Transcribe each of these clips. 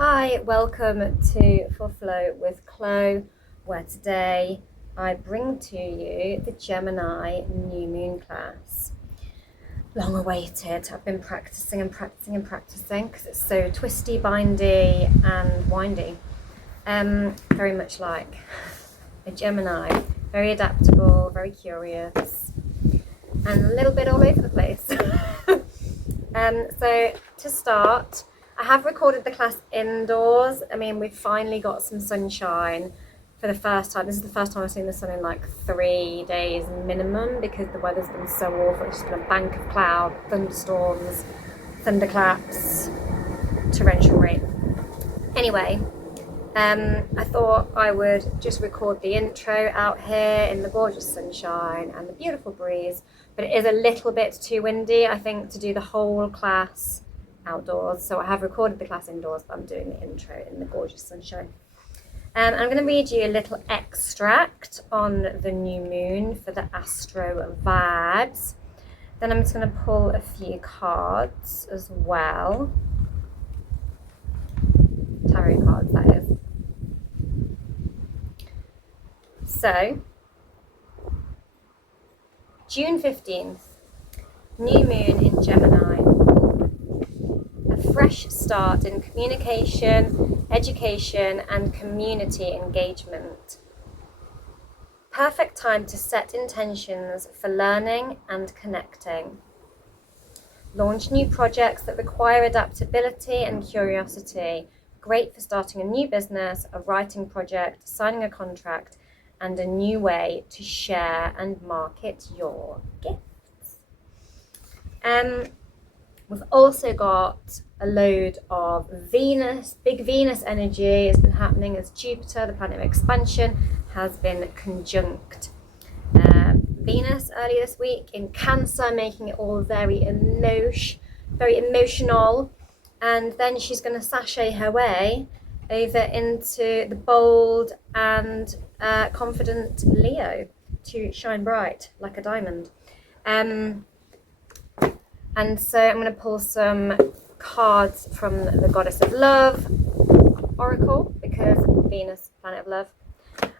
Hi, welcome to Full Flow with Chloe, where today I bring to you the Gemini New Moon class. Long awaited. I've been practicing because it's so twisty, bindy and windy. Very much like a Gemini, very adaptable, very curious, and a little bit all over the place. So to start, I have recorded the class indoors. I mean, we've finally got some sunshine for the first time. This is the first time I've seen the sun in like 3 days minimum because the weather's been so awful. It's just been a bank of cloud, thunderstorms, thunderclaps, torrential rain. Anyway, I thought I would just record the intro out here in the gorgeous sunshine and the beautiful breeze, but it is a little bit too windy, I think, to do the whole class outdoors. So I have recorded the class indoors, but I'm doing the intro in the gorgeous sunshine. I'm going to read you a little extract on the new moon for the astro vibes. Then I'm just going to pull a few cards as well. Tarot cards, that is. So, June 15th, new moon in Gemini. A fresh start in communication, education, and community engagement. Perfect time to set intentions for learning and connecting. Launch new projects that require adaptability and curiosity. Great for starting a new business, a writing project, signing a contract, and a new way to share and market your gifts. We've also got a load of Venus, big Venus energy has been happening as Jupiter, the planet of expansion, has been conjunct Venus earlier this week in Cancer, making it all very emotional. And then she's going to sashay her way over into the bold and confident Leo to shine bright like a diamond. And so I'm going to pull some cards from the Goddess of Love Oracle, because Venus, planet of love.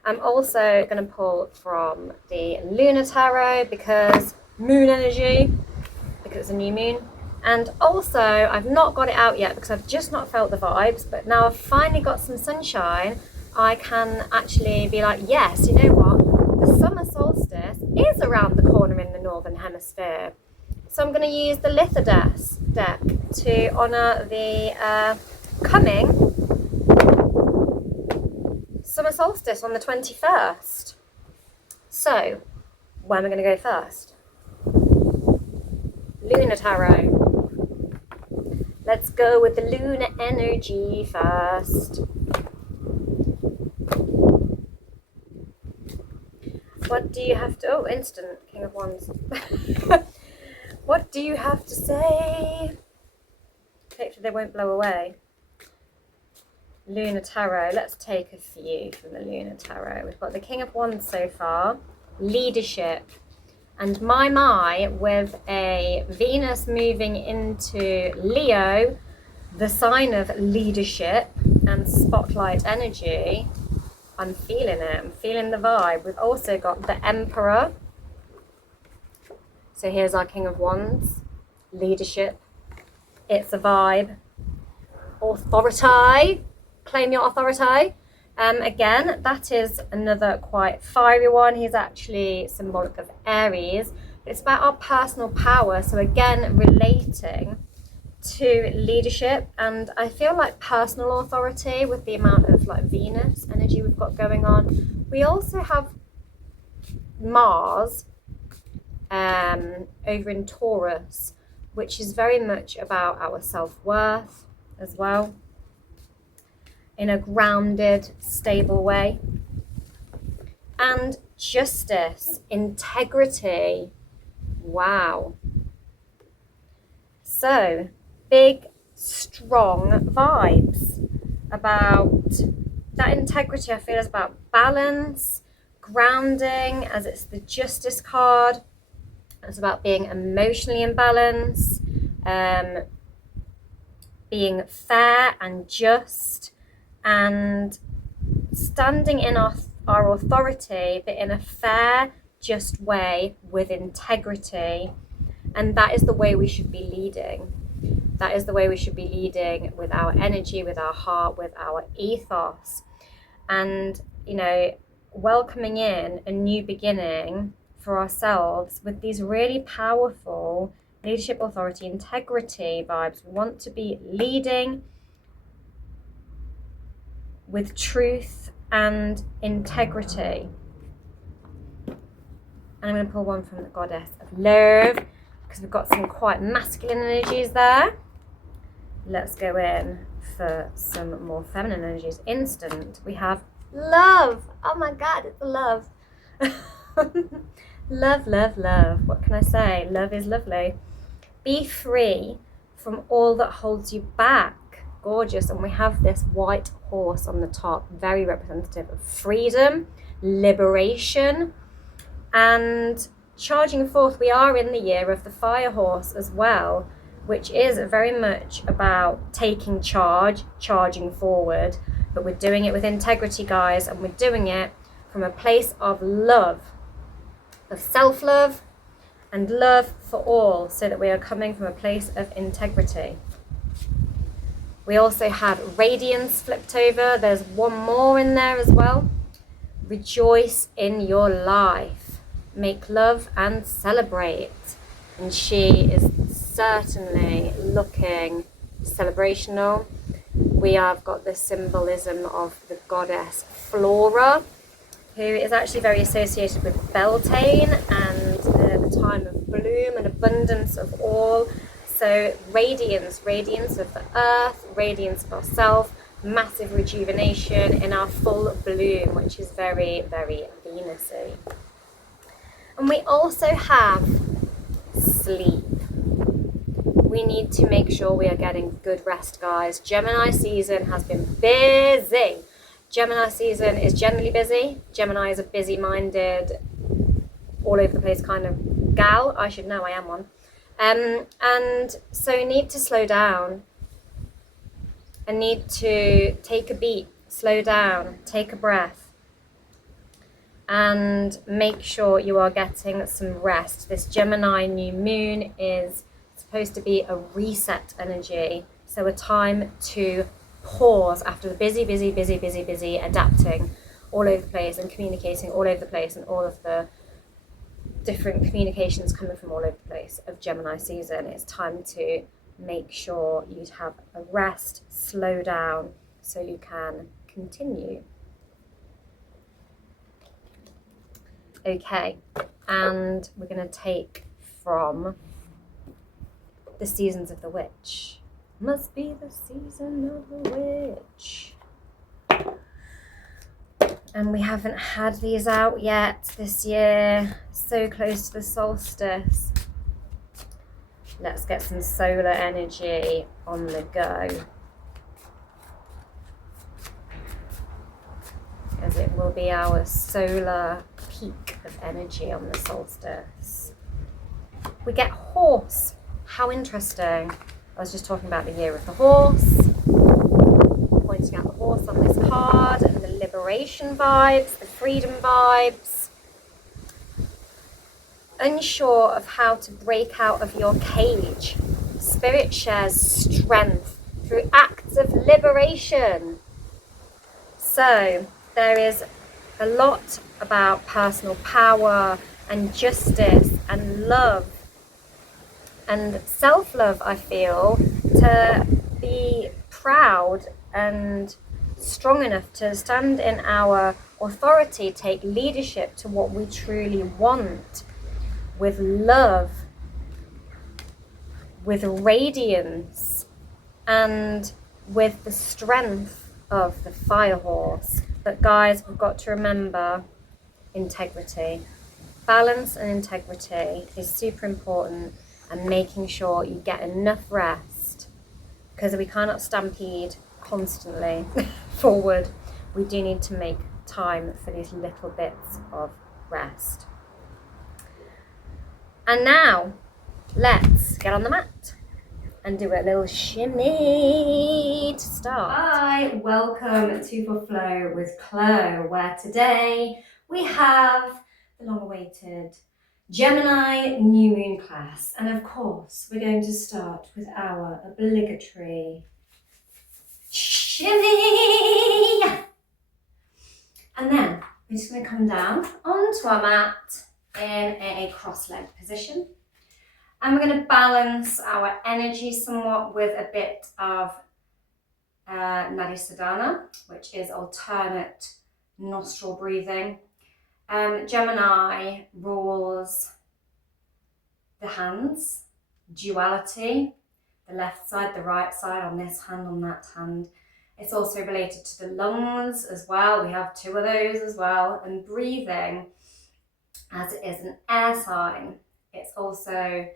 I'm also going to pull from the Lunar Tarot, because moon energy, because it's a new moon. And also, I've not got it out yet because I've just not felt the vibes, but now I've finally got some sunshine, I can actually be like, yes, you know what? The summer solstice is around the corner in the Northern Hemisphere. So I'm going to use the Lithodas deck to honour the coming summer solstice on the 21st. So, where am I going to go first? Lunar Tarot. Let's go with the lunar energy first. What do you have to... Oh, instant King of Wands. What do you have to say? Hopefully they won't blow away. Lunar Tarot. Let's take a few from the Lunar Tarot. We've got the King of Wands so far. Leadership. And my, with a Venus moving into Leo, the sign of leadership and spotlight energy, I'm feeling it. I'm feeling the vibe. We've also got the Emperor. So here's our King of Wands. Leadership. It's a vibe. Authority. Claim your authority. Again, that is another quite fiery one. He's actually symbolic of Aries. It's about our personal power. So again, relating to leadership. And I feel like personal authority with the amount of like Venus energy we've got going on. We also have Mars over in Taurus, which is very much about our self-worth as well, in a grounded, stable way. And justice, integrity. Wow. So, big, strong vibes about that integrity. I feel is about balance, grounding, as it's the Justice card. It's about being emotionally in balance, being fair and just and standing in our authority, but in a fair, just way with integrity. And that is the way we should be leading. That is the way we should be leading, with our energy, with our heart, with our ethos. And, you know, welcoming in a new beginning for ourselves with these really powerful leadership, authority, integrity vibes. We want to be leading with truth and integrity. And I'm going to pull one from the goddess of love, because we've got some quite masculine energies there. Let's go in for some more feminine energies. Instant, we have love. Oh my God, it's love. Love, love, love. What can I say? Love is lovely. Be free from all that holds you back. Gorgeous. And we have this white horse on the top, very representative of freedom, liberation, and charging forth. We are in the year of the fire horse as well, which is very much about taking charge, charging forward, but we're doing it with integrity, guys, and we're doing it from a place of love, of self-love and love for all, so that we are coming from a place of integrity. We also have radiance flipped over. There's one more in there as well. Rejoice in your life. Make love and celebrate. And she is certainly looking celebrational. We have got the symbolism of the goddess Flora, who is actually very associated with Beltane and the time of bloom and abundance of all. So radiance, radiance of the earth, radiance of ourself, massive rejuvenation in our full bloom, which is very, very Venus-y. And we also have sleep. We need to make sure we are getting good rest, guys. Gemini season has been busy. Gemini season is generally busy. Gemini is a busy-minded, all over the place kind of gal. I should know, I am one. And so you need to slow down. I need to take a beat, slow down, take a breath, and make sure you are getting some rest. This Gemini New Moon is supposed to be a reset energy, so a time to pause after the busy, adapting all over the place and communicating all over the place, and all of the different communications coming from all over the place of Gemini season. It's time to make sure you have a rest, slow down, so you can continue. Okay, and we're going to take from the Seasons of the Witch. Must be the season of the witch. And we haven't had these out yet this year. So close to the solstice. Let's get some solar energy on the go, as it will be our solar peak of energy on the solstice. We get horse. How interesting. I was just talking about the year of the horse, pointing out the horse on this card, and the liberation vibes, the freedom vibes. Unsure of how to break out of your cage, Spirit shares strength through acts of liberation. So there is a lot about personal power and justice and love and self-love, I feel, to be proud and strong enough to stand in our authority, take leadership to what we truly want, with love, with radiance, and with the strength of the fire horse. But guys, we've got to remember integrity. Balance and integrity is super important, and making sure you get enough rest, because we cannot stampede constantly forward. We do need to make time for these little bits of rest. And now let's get on the mat and do a little shimmy to start. Hi, welcome to For Flow with Chloe, where today we have the long-awaited Gemini New Moon class. And of course, we're going to start with our obligatory shimmy. And then we're just going to come down onto our mat in a cross-legged position. And we're going to balance our energy somewhat with a bit of Nadi shodhana, which is alternate nostril breathing. Gemini rules the hands, duality, the left side, the right side, on this hand, on that hand. It's also related to the lungs as well. We have two of those as well. And breathing, as it is an air sign, it's also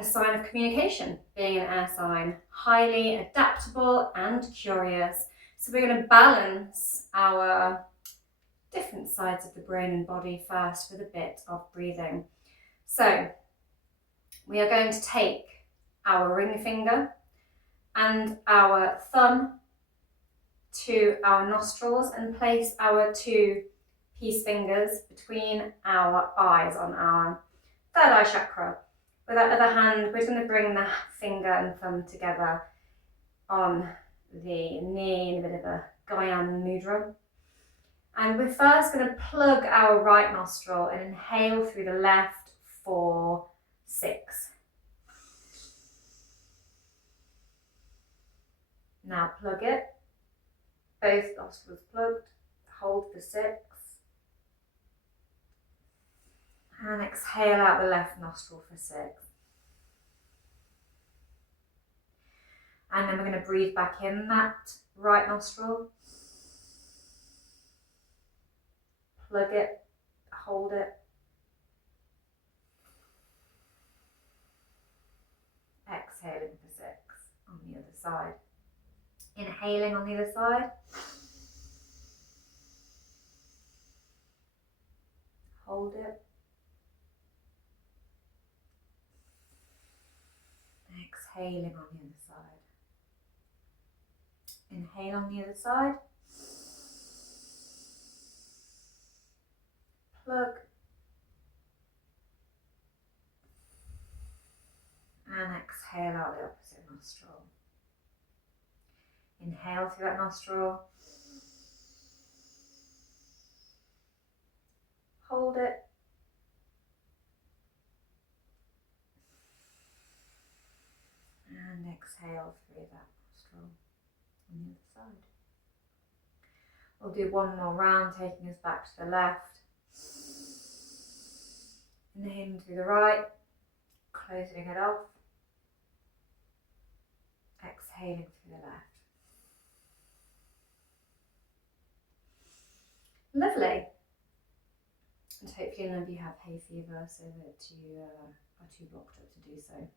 a sign of communication, being an air sign, highly adaptable and curious. So we're going to balance our different sides of the brain and body first with a bit of breathing. So we are going to take our ring finger and our thumb to our nostrils and place our two peace fingers between our eyes on our third eye chakra. With our other hand, we're going to bring the finger and thumb together on the knee in a bit of a Gyan mudra. And we're first going to plug our right nostril and inhale through the left for 6. Now plug it. Both nostrils plugged. Hold for 6. And exhale out the left nostril for 6. And then we're going to breathe back in that right nostril. Plug it, hold it. Exhaling for 6 on the other side. Inhaling on the other side. Hold it. Exhaling on the other side. Inhale on the other side. Plug. And exhale out the opposite nostril. Inhale through that nostril. Hold it. And exhale through that nostril on the other side. We'll do one more round, taking us back to the left. Inhaling through the right, closing it off. Exhaling through the left. Lovely. And hopefully none of you have hay fever so that you are too blocked up to do so.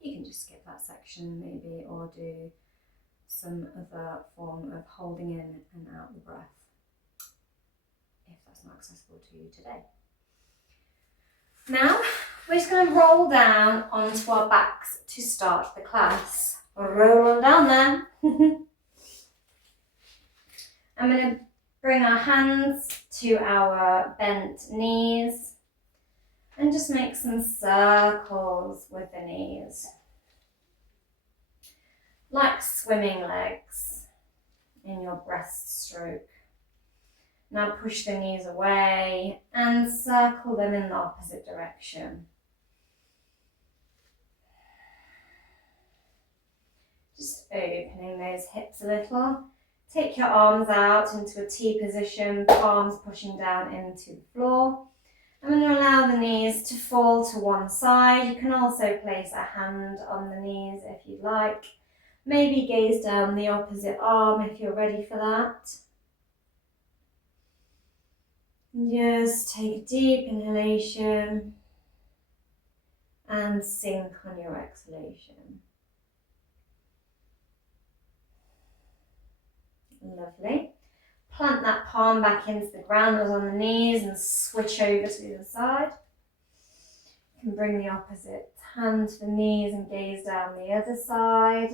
You can just skip that section maybe, or do some other form of holding in and out the breath if that's not accessible to you today. Now we're just going to roll down onto our backs to start the class. Roll on down there. I'm going to bring our hands to our bent knees and just make some circles with the knees, like swimming legs in your breaststroke. Now push the knees away and circle them in the opposite direction. Just opening those hips a little. Take your arms out into a T position, palms pushing down into the floor. I'm going to allow the knees to fall to one side. You can also place a hand on the knees if you'd like. Maybe gaze down the opposite arm if you're ready for that. Just take a deep inhalation and sink on your exhalation. Lovely. Plant that palm back into the ground that was on the knees and switch over to the other side. You can bring the opposite hand to the knees and gaze down the other side,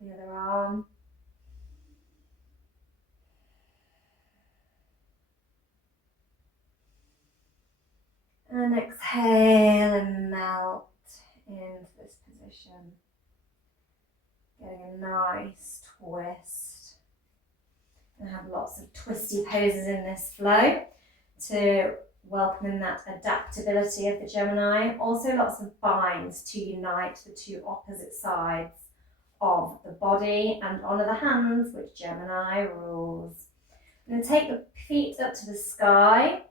the other arm. And exhale and melt into this position. Getting a nice twist. And have lots of twisty poses in this flow to welcome in that adaptability of the Gemini. Also lots of binds to unite the two opposite sides of the body and honour the hands, which Gemini rules. And take the feet up to the sky.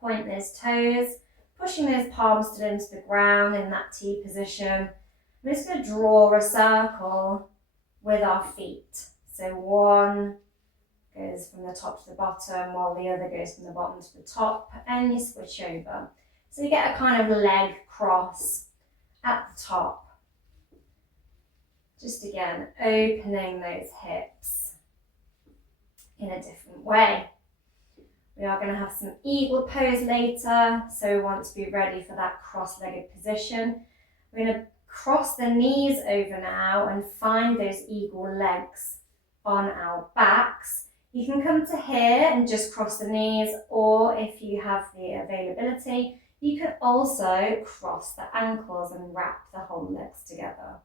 Point those toes, pushing those palms still into the ground in that T position. We're just going to draw a circle with our feet. So one goes from the top to the bottom while the other goes from the bottom to the top, and you switch over. So you get a kind of leg cross at the top. Just again, opening those hips in a different way. We are going to have some eagle pose later, so we want to be ready for that cross-legged position. We're going to cross the knees over now and find those eagle legs on our backs. You can come to here and just cross the knees, or if you have the availability, you can also cross the ankles and wrap the whole legs together.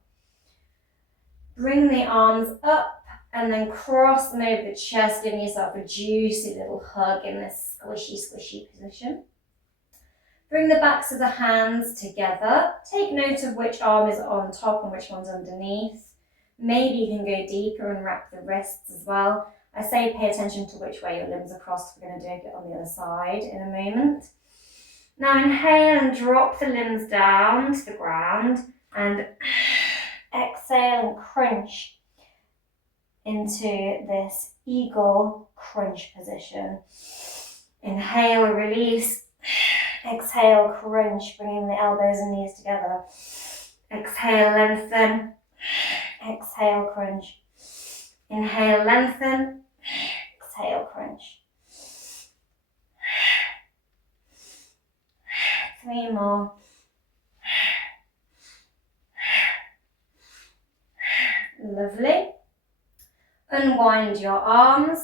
Bring the arms up and then cross them over the chest, giving yourself a juicy little hug in this squishy, squishy position. Bring the backs of the hands together. Take note of which arm is on top and which one's underneath. Maybe you can go deeper and wrap the wrists as well. I say pay attention to which way your limbs are crossed. We're going to do it on the other side in a moment. Now inhale and drop the limbs down to the ground, and exhale and crunch into this eagle crunch position. Inhale, release. Exhale, crunch, bringing the elbows and knees together. Exhale, lengthen. Exhale, crunch. Inhale, lengthen. Exhale, crunch. 3 more. Lovely. Unwind your arms,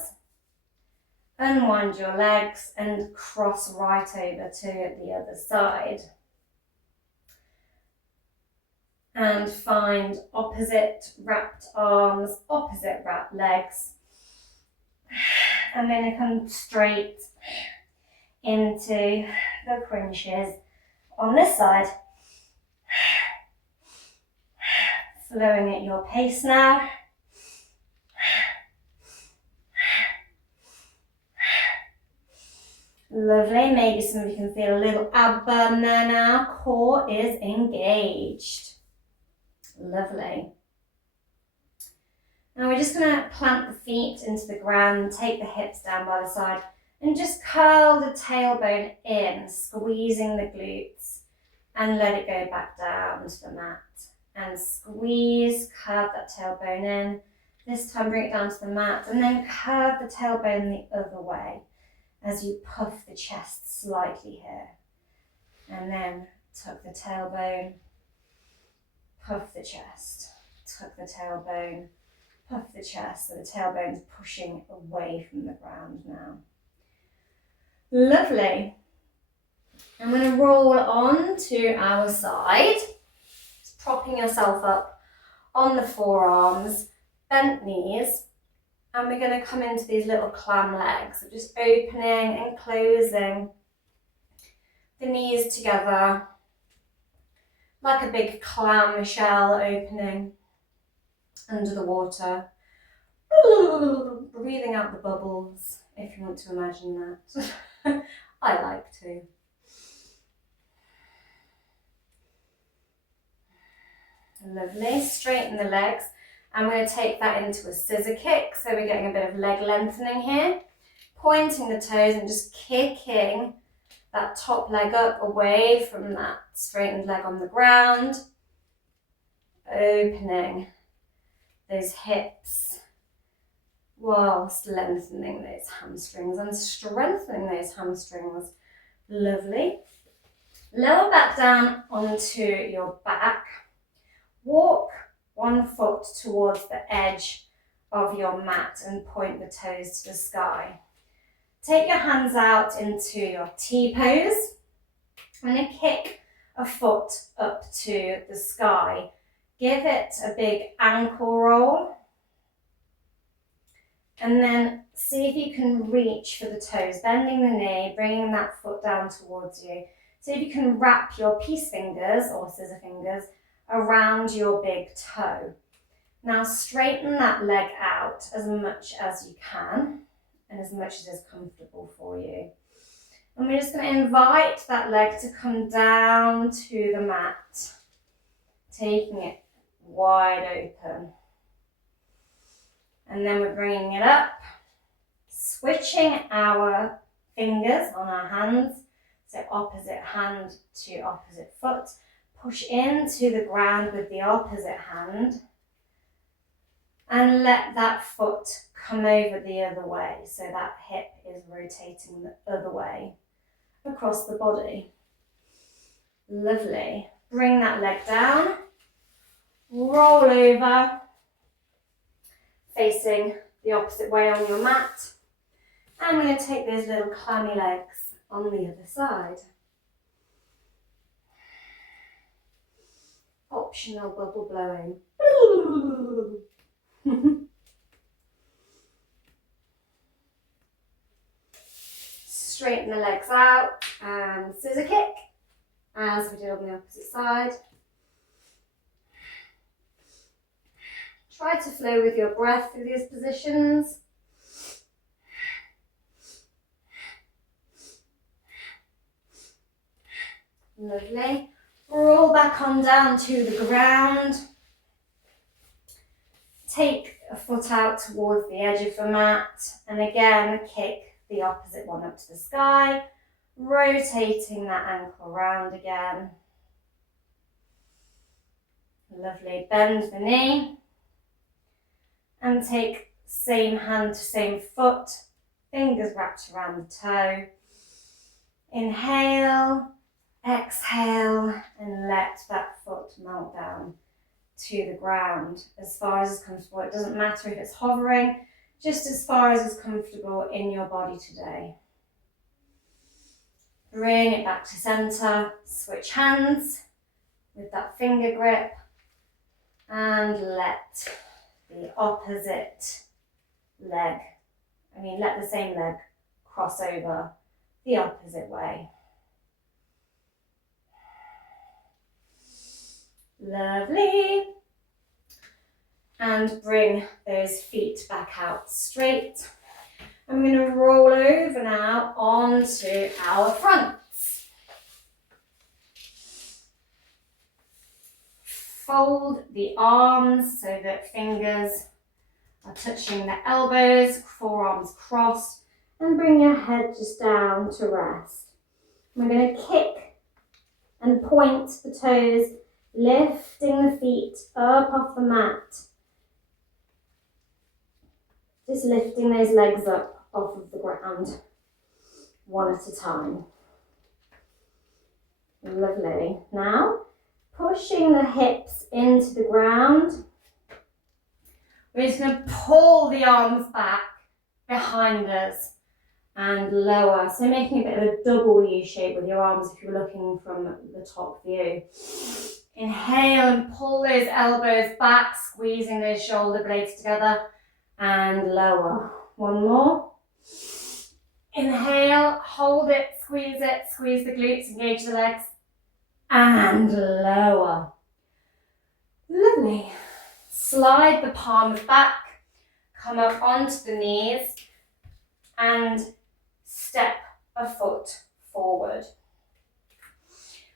unwind your legs, and cross right over to the other side. And find opposite wrapped arms, opposite wrapped legs. I'm going to come straight into the crunches on this side. Flowing at your pace now. Lovely, maybe somebody can feel a little ab burn there now. Core is engaged. Lovely. Now we're just going to plant the feet into the ground, take the hips down by the side, and just curl the tailbone in, squeezing the glutes, and let it go back down to the mat. And squeeze, curve that tailbone in. This time bring it down to the mat, and then curve the tailbone the other way as you puff the chest slightly here. And then tuck the tailbone, puff the chest, tuck the tailbone, puff the chest. So the tailbone's pushing away from the ground now. Lovely. I'm going to roll on to our side, just propping yourself up on the forearms, bent knees. And we're going to come into these little clam legs, so just opening and closing the knees together like a big clam shell opening under the water. Breathing out the bubbles, if you want to imagine that. I like to. Lovely, straighten the legs. I'm going to take that into a scissor kick, so we're getting a bit of leg lengthening here. Pointing the toes and just kicking that top leg up away from that straightened leg on the ground. Opening those hips whilst lengthening those hamstrings and strengthening those hamstrings. Lovely. Lower back down onto your back. Walk one foot towards the edge of your mat and point the toes to the sky. Take your hands out into your T pose and then kick a foot up to the sky. Give it a big ankle roll and then see if you can reach for the toes, bending the knee, bringing that foot down towards you. See if you can wrap your peace fingers or scissor fingers around your big toe. Now straighten that leg out as much as you can and as much as is comfortable for you. And we're just going to invite that leg to come down to the mat, taking it wide open. And then we're bringing it up, switching our fingers on our hands, so opposite hand to opposite foot. Push into the ground with the opposite hand and let that foot come over the other way, so that hip is rotating the other way across the body. Lovely. Bring that leg down, roll over, facing the opposite way on your mat. And we're going to take those little clammy legs on the other side. Optional bubble blowing. Straighten the legs out and scissor kick as we did on the opposite side. Try to flow with your breath through these positions. Lovely. Roll back on down to the ground. Take a foot out towards the edge of the mat and again kick the opposite one up to the sky, rotating that ankle around again. Lovely. Bend the knee and take same hand to same foot, fingers wrapped around the toe. Inhale, exhale, and let that foot melt down to the ground as far as is comfortable. It doesn't matter if it's hovering, just as far as is comfortable in your body today. Bring it back to center, switch hands with that finger grip, and let the opposite leg, let the same leg cross over the opposite way. Lovely. And bring those feet back out straight. I'm going to roll over now onto our fronts. Fold the arms so that fingers are touching the elbows, forearms crossed, and bring your head just down to rest. We're going to kick and point the toes, lifting the feet up off the mat. Just lifting those legs up off of the ground, one at a time. Lovely. Now, pushing the hips into the ground. We're just going to pull the arms back behind us and lower. So making a bit of a double U shape with your arms if you're looking from the top view. Inhale and pull those elbows back, squeezing those shoulder blades together. And lower. One more. Inhale, hold it, squeeze the glutes, engage the legs. And lower. Lovely. Slide the palms back, come up onto the knees, and step a foot forward.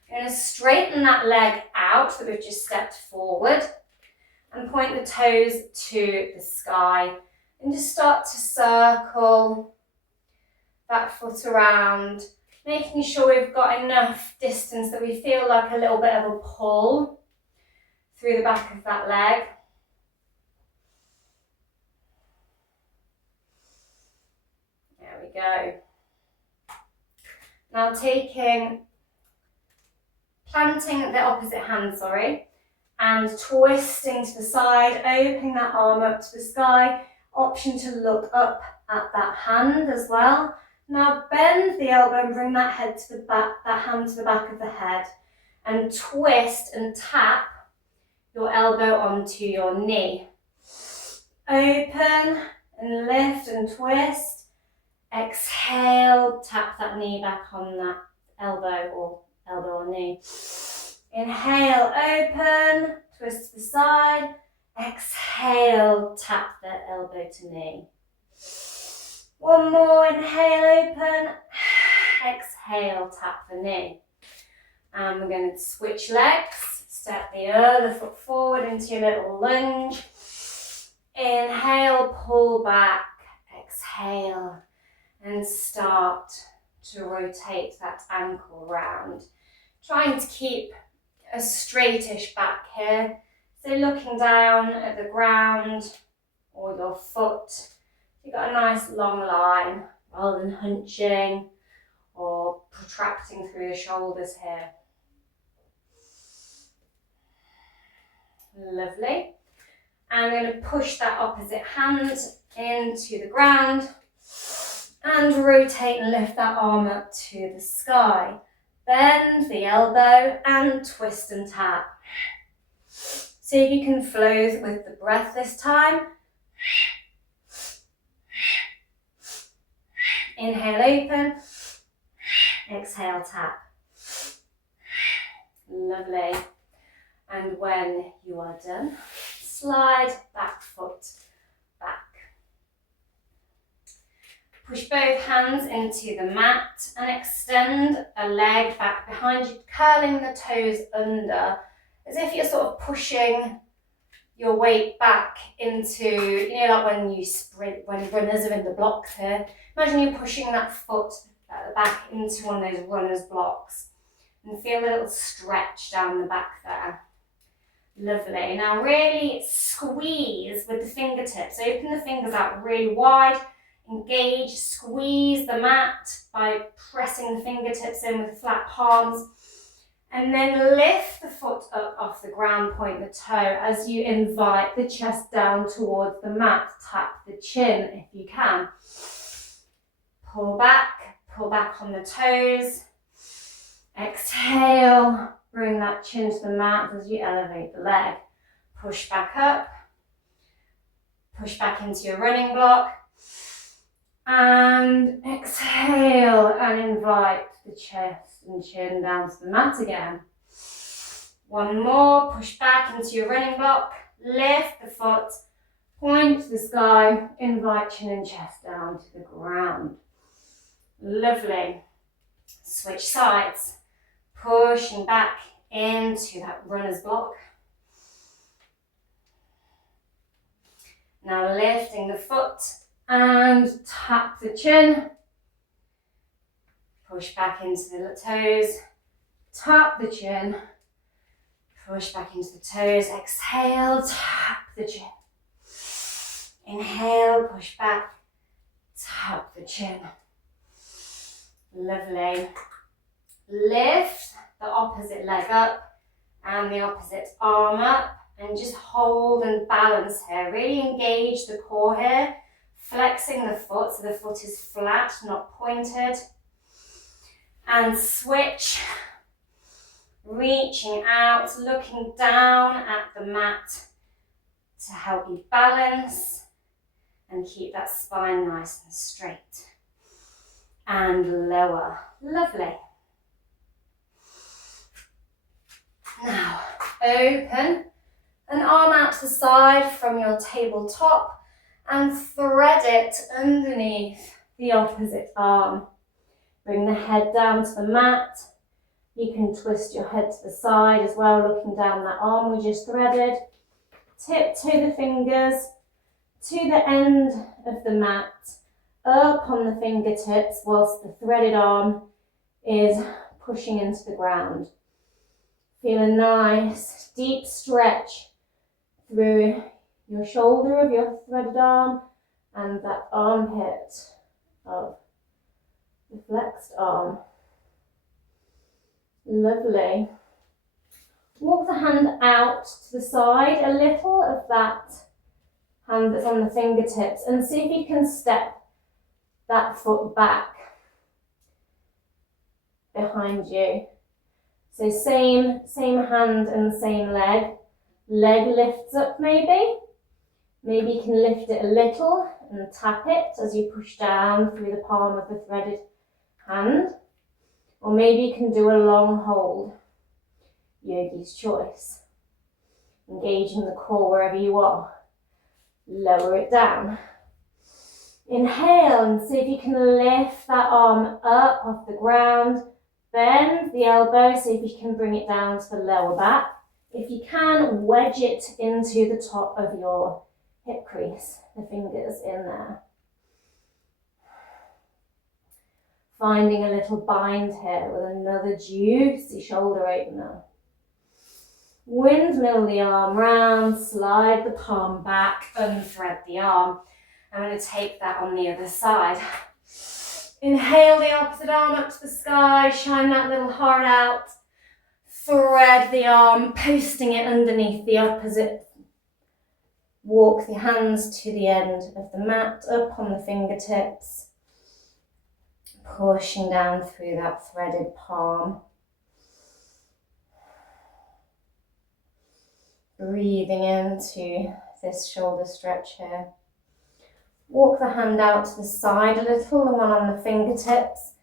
You're going to straighten that leg out that we've just stepped forward. And point the toes to the sky and just start to circle that foot around, making sure we've got enough distance that we feel like a little bit of a pull through the back of that leg. There we go. Now taking Planting the opposite hand, and twisting to the side, opening that arm up to the sky. Option to look up at that hand as well. Now bend the elbow and bring that head to the back, that hand to the back of the head, and twist and tap your elbow onto your knee. Open and lift and twist. Exhale, tap that knee back on that elbow or knee. Inhale, open, twist to the side. Exhale, tap the elbow to knee. One more, inhale, open. Exhale, tap the knee. And we're going to switch legs. Step the other foot forward into your little lunge. Inhale, pull back. Exhale, and start to rotate that ankle round. Trying to keep a straightish back here. So looking down at the ground or your foot. You've got a nice long line rather than hunching or protracting through the shoulders here. Lovely. I'm going to push that opposite hand into the ground and rotate and lift that arm up to the sky. Bend the elbow and twist and tap. See if you can flow with the breath this time. Inhale, open. Exhale, tap. Lovely. And when you are done, slide back foot back. Push both hands into the mat and extend a leg back behind you, curling the toes under, as if you're sort of pushing your weight back into, you know, like when you sprint, when runners are in the blocks here. Imagine you're pushing that foot at the back into one of those runner's blocks and feel a little stretch down the back there. Lovely. Now really squeeze with the fingertips. Open the fingers out really wide. Engage, squeeze the mat by pressing the fingertips in with flat palms. And then lift the foot up off the ground, point the toe as you invite the chest down towards the mat. Tap the chin if you can. Pull back on the toes. Exhale, bring that chin to the mat as you elevate the leg. Push back up. Push back into your running block. And exhale and invite the chest and chin down to the mat again. One more, push back into your running block, lift the foot, point to the sky, invite chin and chest down to the ground. Lovely. Switch sides, pushing back into that runner's block. Now lifting the foot and tap the chin. Push back into the toes, tap the chin, push back into the toes, exhale, tap the chin. Inhale, push back, tap the chin. Lovely. Lift the opposite leg up and the opposite arm up and just hold and balance here. Really engage the core here, flexing the foot so the foot is flat, not pointed. And switch, reaching out, looking down at the mat to help you balance and keep that spine nice and straight. And lower. Lovely. Now, open an arm out to the side from your tabletop and thread it underneath the opposite arm. Bring the head down to the mat. You can twist your head to the side as well, looking down that arm we just threaded. Tiptoe the fingers to the end of the mat, up on the fingertips whilst the threaded arm is pushing into the ground. Feel a nice deep stretch through your shoulder of your threaded arm and that armpit of the flexed arm. Lovely. Walk the hand out to the side, a little of that hand that's on the fingertips, and see if you can step that foot back behind you. So same hand and same leg. Leg lifts up maybe. Maybe you can lift it a little and tap it as you push down through the palm of the threaded hand. Or maybe you can do a long hold, yogi's choice. Engaging the core wherever you are. Lower it down. Inhale and see if you can lift that arm up off the ground. Bend the elbow, see if you can bring it down to the lower back. If you can, wedge it into the top of your hip crease, the fingers in there. Finding a little bind here with another juicy shoulder opener. Windmill the arm round, slide the palm back, unthread the arm. I'm going to take that on the other side. Inhale the opposite arm up to the sky, shine that little heart out. Thread the arm, posting it underneath the opposite. Walk the hands to the end of the mat, up on the fingertips. Pushing down through that threaded palm. Breathing into this shoulder stretch here. Walk the hand out to the side a little, the one on the fingertips.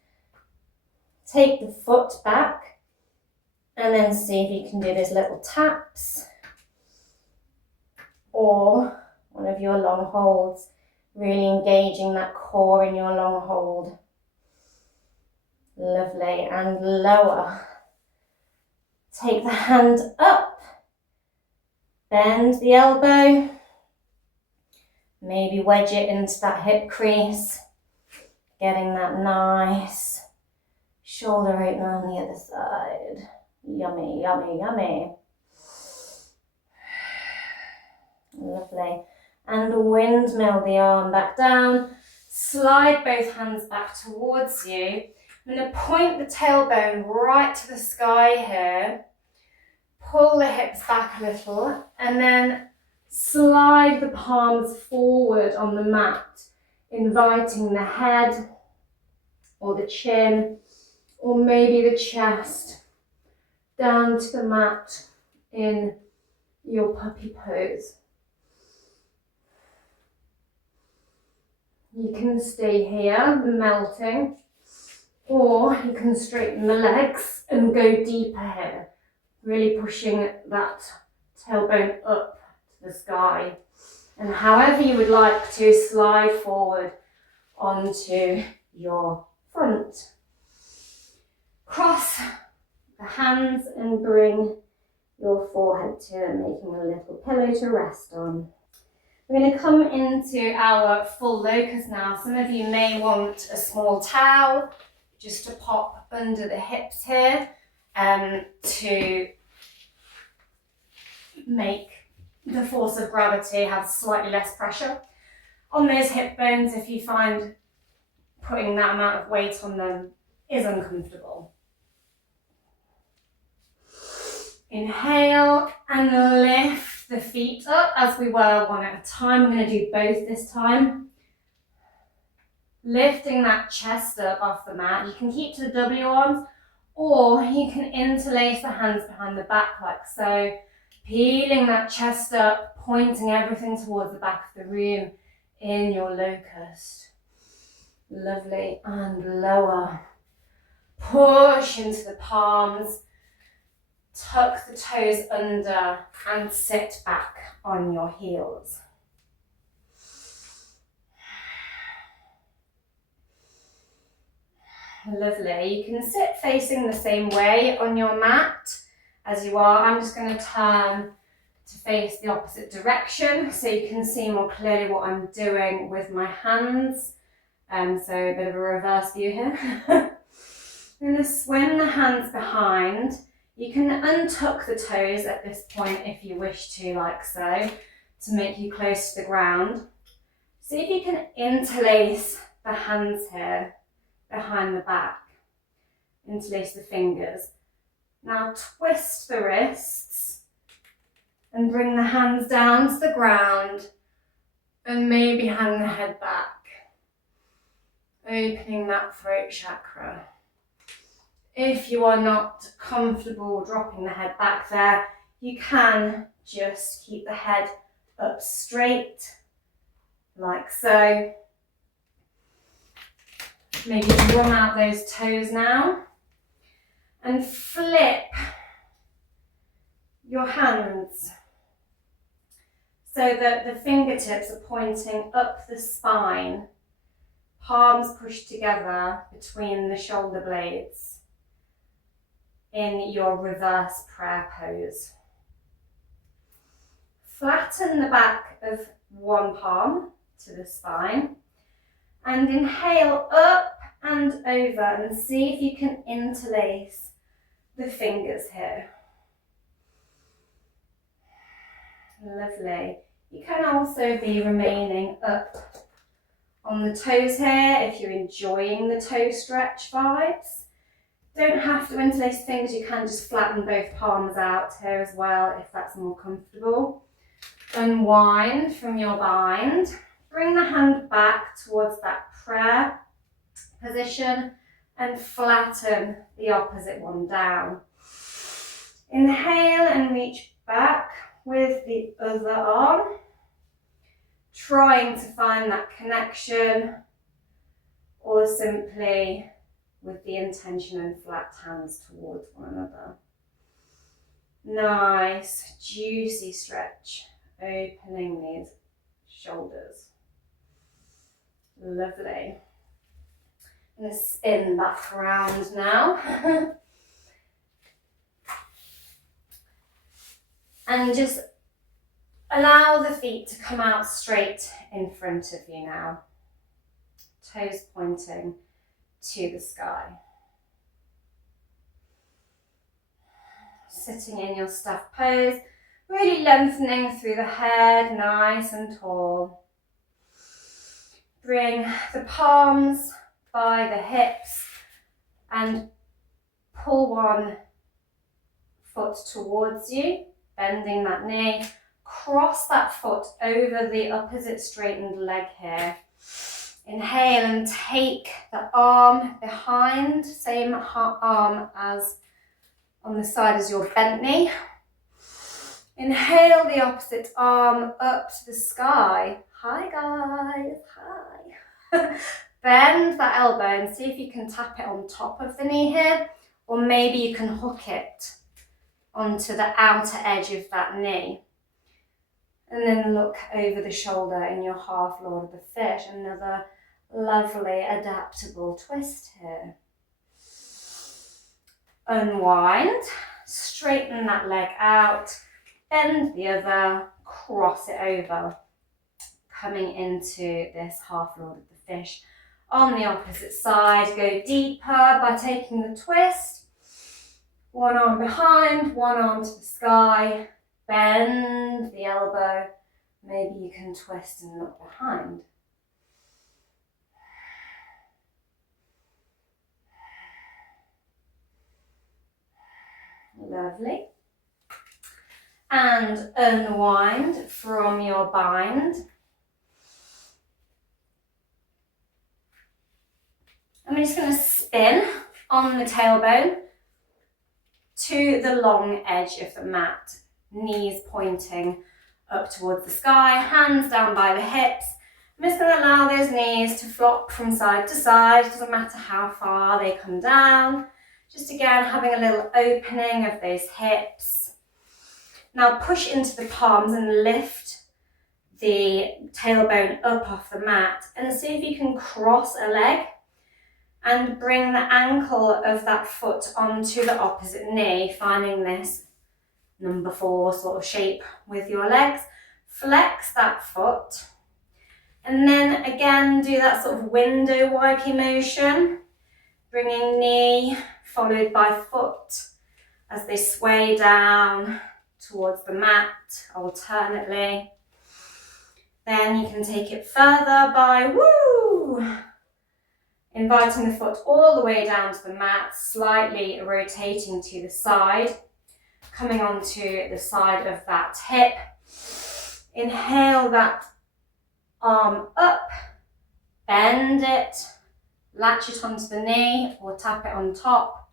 Take the foot back and then see if you can do these little taps or one of your long holds, really engaging that core in your long hold. Lovely, and lower. Take the hand up, bend the elbow, maybe wedge it into that hip crease, getting that nice shoulder opener on the other side. Yummy, yummy, yummy. Lovely. And windmill the arm back down, slide both hands back towards you. I'm going to point the tailbone right to the sky here, pull the hips back a little, and then slide the palms forward on the mat, inviting the head or the chin or maybe the chest down to the mat in your puppy pose. You can stay here, melting, or you can straighten the legs and go deeper here, really pushing that tailbone up to the sky. And however you would like to slide forward onto your front. Cross the hands and bring your forehead to it, making a little pillow to rest on. We're going to come into our full locust now. Some of you may want a small towel just to pop under the hips here to make the force of gravity have slightly less pressure on those hip bones if you find putting that amount of weight on them is uncomfortable. Inhale and lift the feet up as we were one at a time. I'm going to do both this time. Lifting that chest up off the mat. You can keep to the W arms or you can interlace the hands behind the back like so. Peeling that chest up, pointing everything towards the back of the room in your locust. Lovely. And lower. Push into the palms. Tuck the toes under and sit back on your heels. Lovely. You can sit facing the same way on your mat as you are. I'm just going to turn to face the opposite direction so you can see more clearly what I'm doing with my hands. So a bit of a reverse view here. I'm going to swing the hands behind. You can untuck the toes at this point if you wish to, like so, to make you close to the ground. See if you can interlace the hands here behind the back. Interlace the fingers. Now twist the wrists and bring the hands down to the ground and maybe hang the head back, opening that throat chakra. If you are not comfortable dropping the head back there, you can just keep the head up straight, like so. Maybe drum out those toes now and flip your hands so that the fingertips are pointing up the spine, palms pushed together between the shoulder blades in your reverse prayer pose. Flatten the back of one palm to the spine and inhale up and over and see if you can interlace the fingers here. Lovely. You can also be remaining up on the toes here if you're enjoying the toe stretch vibes. Don't have to interlace fingers, you can just flatten both palms out here as well if that's more comfortable. Unwind from your bind. Bring the hand back towards that prayer position and flatten the opposite one down. Inhale and reach back with the other arm, trying to find that connection, or simply with the intention and flat hands towards one another. Nice, juicy stretch, opening these shoulders. Lovely. I'm going to spin back around now. And just allow the feet to come out straight in front of you now. Toes pointing to the sky. Sitting in your stuff pose, really lengthening through the head, nice and tall. Bring the palms by the hips and pull one foot towards you, bending that knee. Cross that foot over the opposite straightened leg here. Inhale and take the arm behind, same arm as on the side as your bent knee. Inhale the opposite arm up to the sky. Hi guys, hi. Bend that elbow and see if you can tap it on top of the knee here, or maybe you can hook it onto the outer edge of that knee. And then look over the shoulder in your half Lord of the Fish. Another lovely adaptable twist here. Unwind, straighten that leg out, bend the other, cross it over, coming into this half Lord of the Fish. On the opposite side, go deeper by taking the twist. One arm behind, one arm to the sky. Bend the elbow. Maybe you can twist and look behind. Lovely. And unwind from your bind. I'm just going to spin on the tailbone to the long edge of the mat. Knees pointing up towards the sky, hands down by the hips. I'm just going to allow those knees to flop from side to side. Doesn't matter how far they come down. Just again, having a little opening of those hips. Now push into the palms and lift the tailbone up off the mat and see if you can cross a leg and bring the ankle of that foot onto the opposite knee, finding this number 4 sort of shape with your legs. Flex that foot and then again do that sort of window wipey motion, bringing knee followed by foot as they sway down towards the mat alternately. Then you can take it further by Inviting the foot all the way down to the mat, slightly rotating to the side, coming onto the side of that hip. Inhale that arm up, bend it, latch it onto the knee or tap it on top,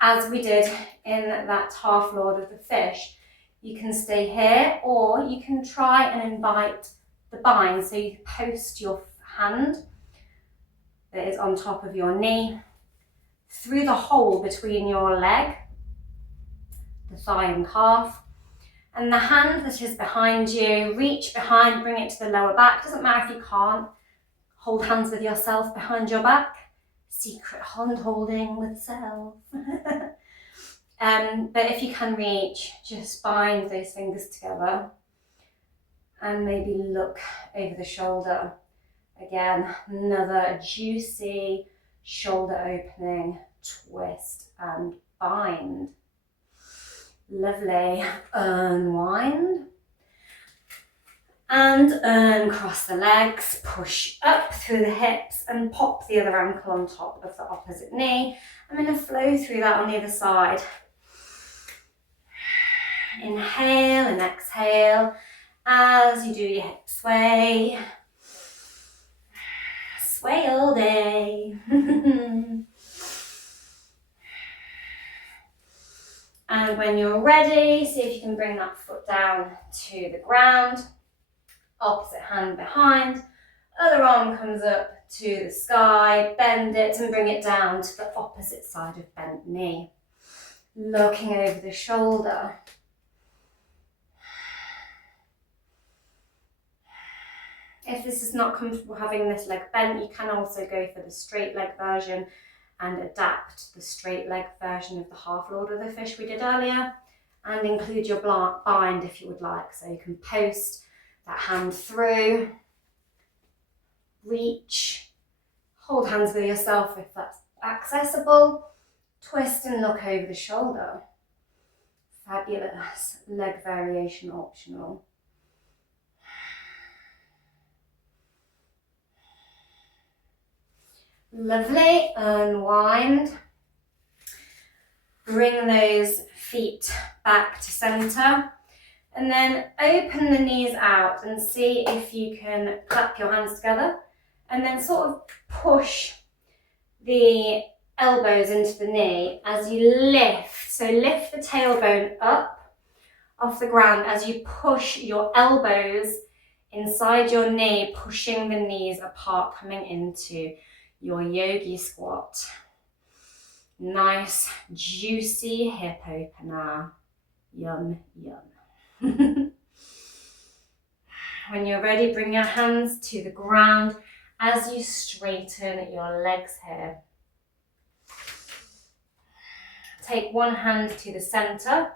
as we did in that half lord of the fish. You can stay here, or you can try and invite the bind. So you post your hand that is on top of your knee through the hole between your leg, the thigh and calf, and the hand that is behind you, reach behind, bring it to the lower back. Doesn't matter if you can't. Hold hands with yourself behind your back. Secret hand holding with self. But if you can reach, just bind those fingers together and maybe look over the shoulder. Again, another juicy shoulder opening, twist and bind. Lovely. Unwind. And uncross the legs, push up through the hips and pop the other ankle on top of the opposite knee. I'm going to flow through that on the other side. Inhale and exhale as you do your hip sway. Sway all day. And when you're ready, see if you can bring that foot down to the ground. Opposite hand behind. Other arm comes up to the sky. Bend it and bring it down to the opposite side of bent knee. Looking over the shoulder. If this is not comfortable having this leg bent, you can also go for the straight leg version and adapt the straight leg version of the half lord of the fish we did earlier, and include your bind if you would like. So you can post that hand through, reach, hold hands with yourself if that's accessible, twist and look over the shoulder. Fabulous. Leg variation optional. Lovely. Unwind. Bring those feet back to center. And then open the knees out and see if you can clap your hands together and then sort of push the elbows into the knee as you lift. So lift the tailbone up off the ground as you push your elbows inside your knee, pushing the knees apart, coming into your yogi squat. Nice, juicy hip opener. Yum, yum. When you're ready, bring your hands to the ground as you straighten your legs here. Take one hand to the center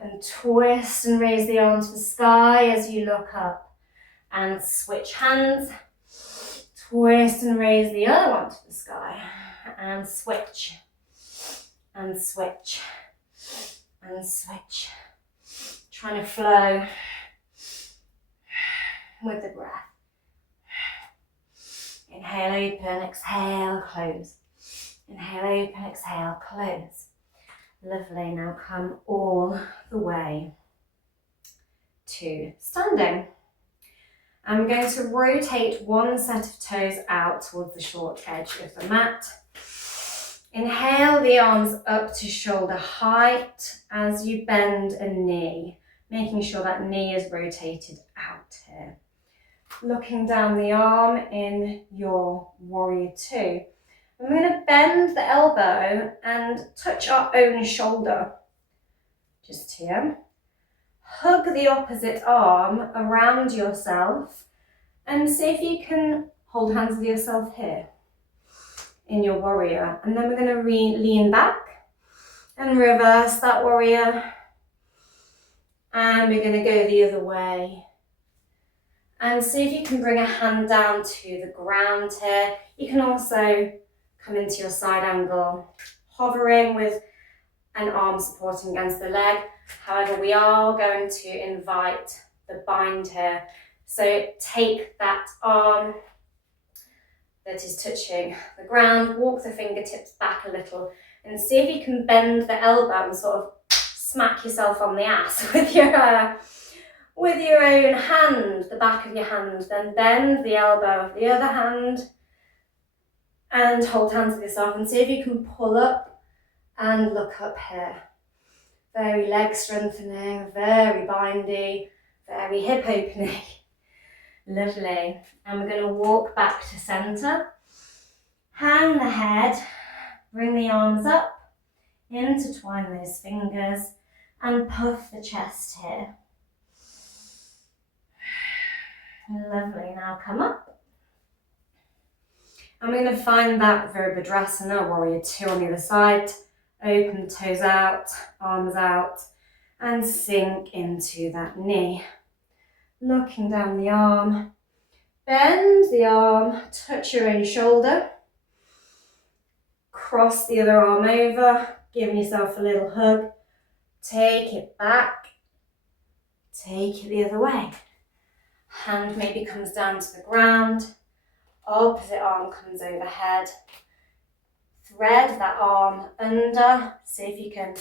and twist and raise the arm to the sky as you look up, and switch hands. Twist and raise the other one to the sky, and switch and switch and switch. Trying to flow with the breath. Inhale, open, exhale, close. Inhale, open, exhale, close. Lovely. Now come all the way to standing. I'm going to rotate one set of toes out towards the short edge of the mat. Inhale the arms up to shoulder height as you bend a knee, making sure that knee is rotated out here. Looking down the arm in your warrior two. I'm going to bend the elbow and touch our own shoulder. Just here. Hug the opposite arm around yourself and see if you can hold hands with yourself here in your warrior. And then we're going to lean back and reverse that warrior. And we're going to go the other way. And see if you can bring a hand down to the ground here. You can also come into your side angle, hovering with an arm supporting against the leg. However, we are going to invite the bind here. So take that arm that is touching the ground. Walk the fingertips back a little and see if you can bend the elbow and sort of smack yourself on the ass with your own hand, the back of your hand. Then bend the elbow of the other hand and hold hands with yourself and see if you can pull up and look up here. Very leg strengthening, very bindy, very hip opening. Lovely. And we're going to walk back to centre. Hang the head, bring the arms up, intertwine those fingers and puff the chest here. Lovely. Now come up. I'm going to find that Virabhadrasana, Warrior 2 on the other side. Open the toes out, arms out, and sink into that knee. Looking down the arm, bend the arm, touch your own shoulder, cross the other arm over, give yourself a little hug, take it back, take it the other way. Hand maybe comes down to the ground, opposite arm comes overhead. Thread that arm under, see if you can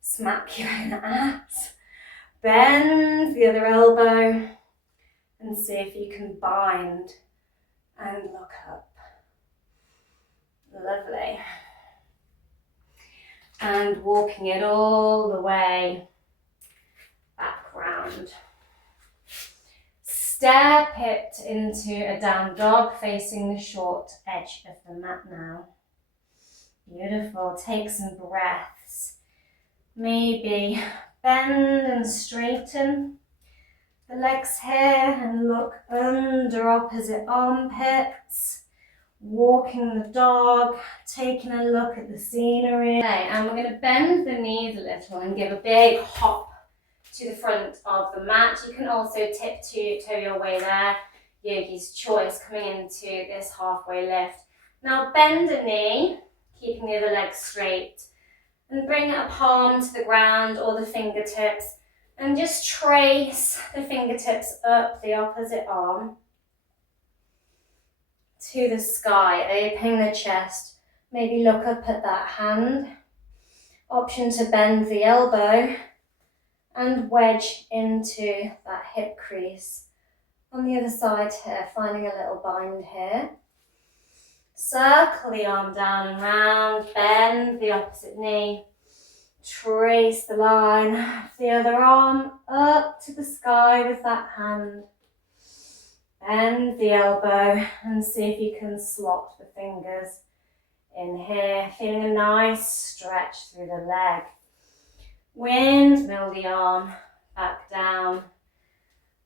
smack your own ass. Bend the other elbow and see if you can bind and look up. Lovely. And walking it all the way back round. Step it into a down dog facing the short edge of the mat now. Beautiful. Take some breaths. Maybe bend and straighten the legs here and look under opposite armpits. Walking the dog, taking a look at the scenery. Okay, and we're going to bend the knees a little and give a big hop to the front of the mat. You can also toe your way there. Yogi's choice, coming into this halfway lift. Now bend a knee, keeping the other leg straight, and bring a palm to the ground or the fingertips, and just trace the fingertips up the opposite arm to the sky, opening the chest. Maybe look up at that hand. Option to bend the elbow and wedge into that hip crease. On the other side here, finding a little bind here. Circle the arm down and round, bend the opposite knee, trace the line of the other arm up to the sky with that hand. Bend the elbow and see if you can slot the fingers in here, feeling a nice stretch through the leg. Windmill the arm back down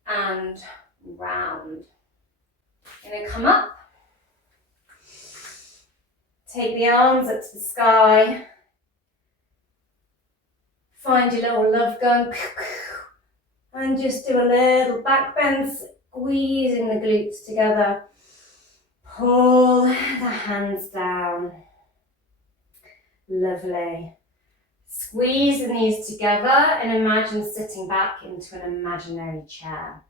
and round. Going to come up. Take the arms up to the sky. Find your little love gun. And just do a little back bend, squeezing the glutes together. Pull the hands down. Lovely. Squeeze the knees together and imagine sitting back into an imaginary chair.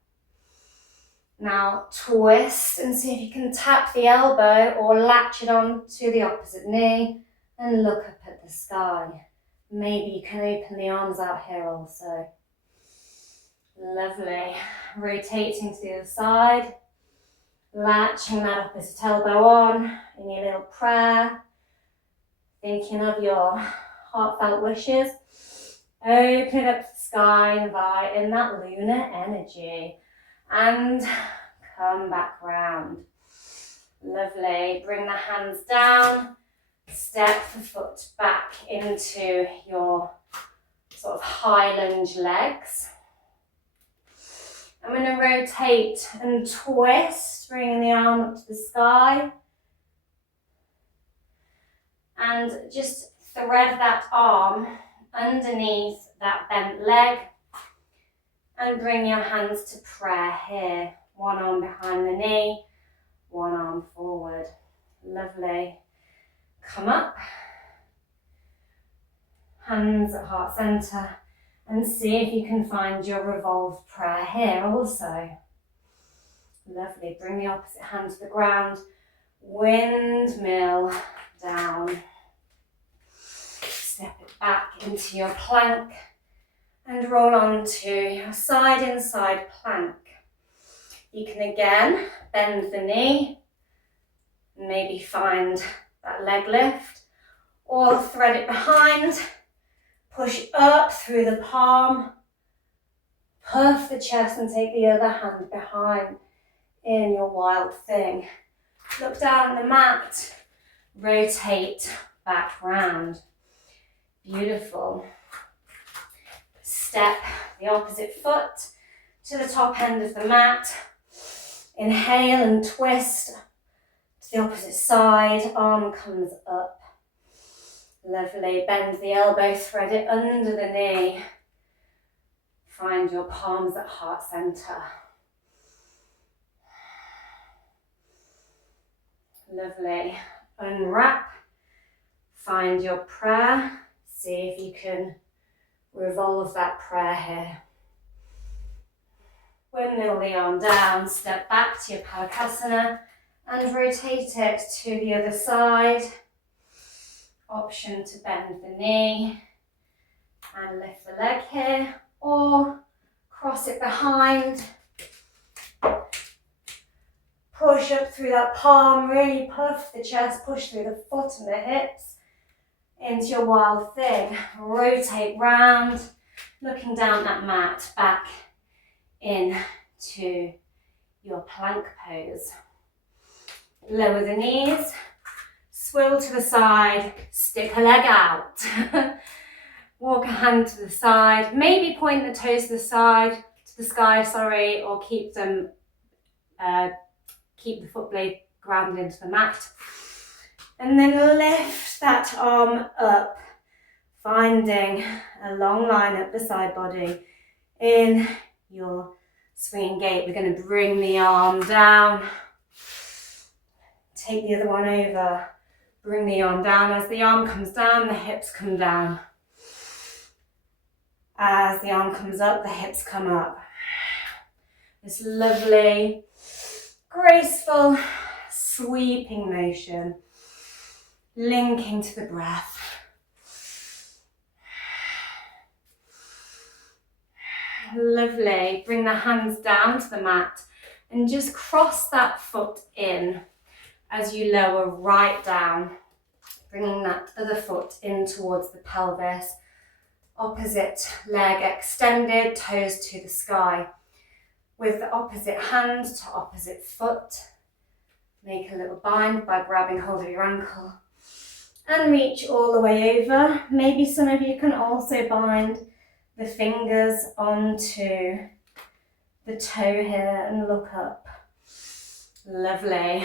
Now twist and see if you can tap the elbow or latch it on to the opposite knee and look up at the sky. Maybe you can open the arms out here also. Lovely. Rotating to the other side. Latching that opposite elbow on in your little prayer. Thinking of your heartfelt wishes. Open it up to the sky, invite in that lunar energy. And come back round. Lovely. Bring the hands down. Step the foot back into your sort of high lunge legs. I'm going to rotate and twist, bringing the arm up to the sky. And just thread that arm underneath that bent leg. And bring your hands to prayer here. One arm behind the knee, one arm forward. Lovely. Come up. Hands at heart center. And see if you can find your revolved prayer here also. Lovely. Bring the opposite hand to the ground. Windmill down. Step it back into your plank and roll onto your side inside plank. You can again bend the knee, maybe find that leg lift, or thread it behind, push up through the palm, puff the chest and take the other hand behind in your wild thing. Look down at the mat, rotate back round. Beautiful. Step the opposite foot to the top end of the mat. Inhale and twist to the opposite side, arm comes up. Lovely, bend the elbow, thread it under the knee. Find your palms at heart center. Lovely, unwrap, find your prayer. See if you can revolve that prayer here. Windmill the arm down, step back to your Palakasana and rotate it to the other side. Option to bend the knee and lift the leg here, or cross it behind. Push up through that palm, really puff the chest, push through the foot and the hips into your wild thing. Rotate round, looking down that mat, back into your plank pose. Lower the knees, swivel to the side, stick a leg out. Walk a hand to the side, maybe point the toes to the side, to the sky, or keep them, keep the foot blade grounded into the mat. And then lift that arm up, finding a long line up the side body in your swinging gait. We're going to bring the arm down, take the other one over, bring the arm down. As the arm comes down, the hips come down. As the arm comes up, the hips come up. This lovely, graceful, sweeping motion, linking to the breath. Lovely. Bring the hands down to the mat and just cross that foot in as you lower right down, bringing that other foot in towards the pelvis. Opposite leg extended, toes to the sky. With the opposite hand to opposite foot, make a little bind by grabbing hold of your ankle and reach all the way over. Maybe some of you can also bind the fingers onto the toe here and look up. Lovely.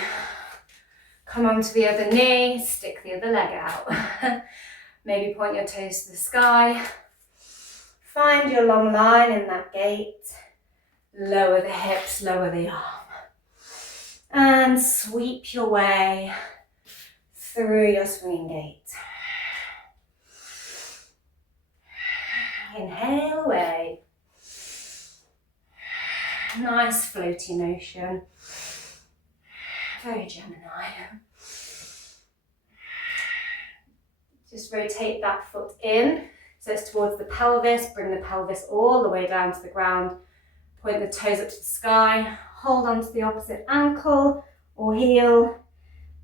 Come onto the other knee, stick the other leg out. Maybe point your toes to the sky. Find your long line in that gait. Lower the hips, lower the arm. And sweep your way through your swinging gait. Inhale away. Nice floaty motion. Very Gemini. Just rotate that foot in so it's towards the pelvis. Bring the pelvis all the way down to the ground. Point the toes up to the sky. Hold onto the opposite ankle or heel.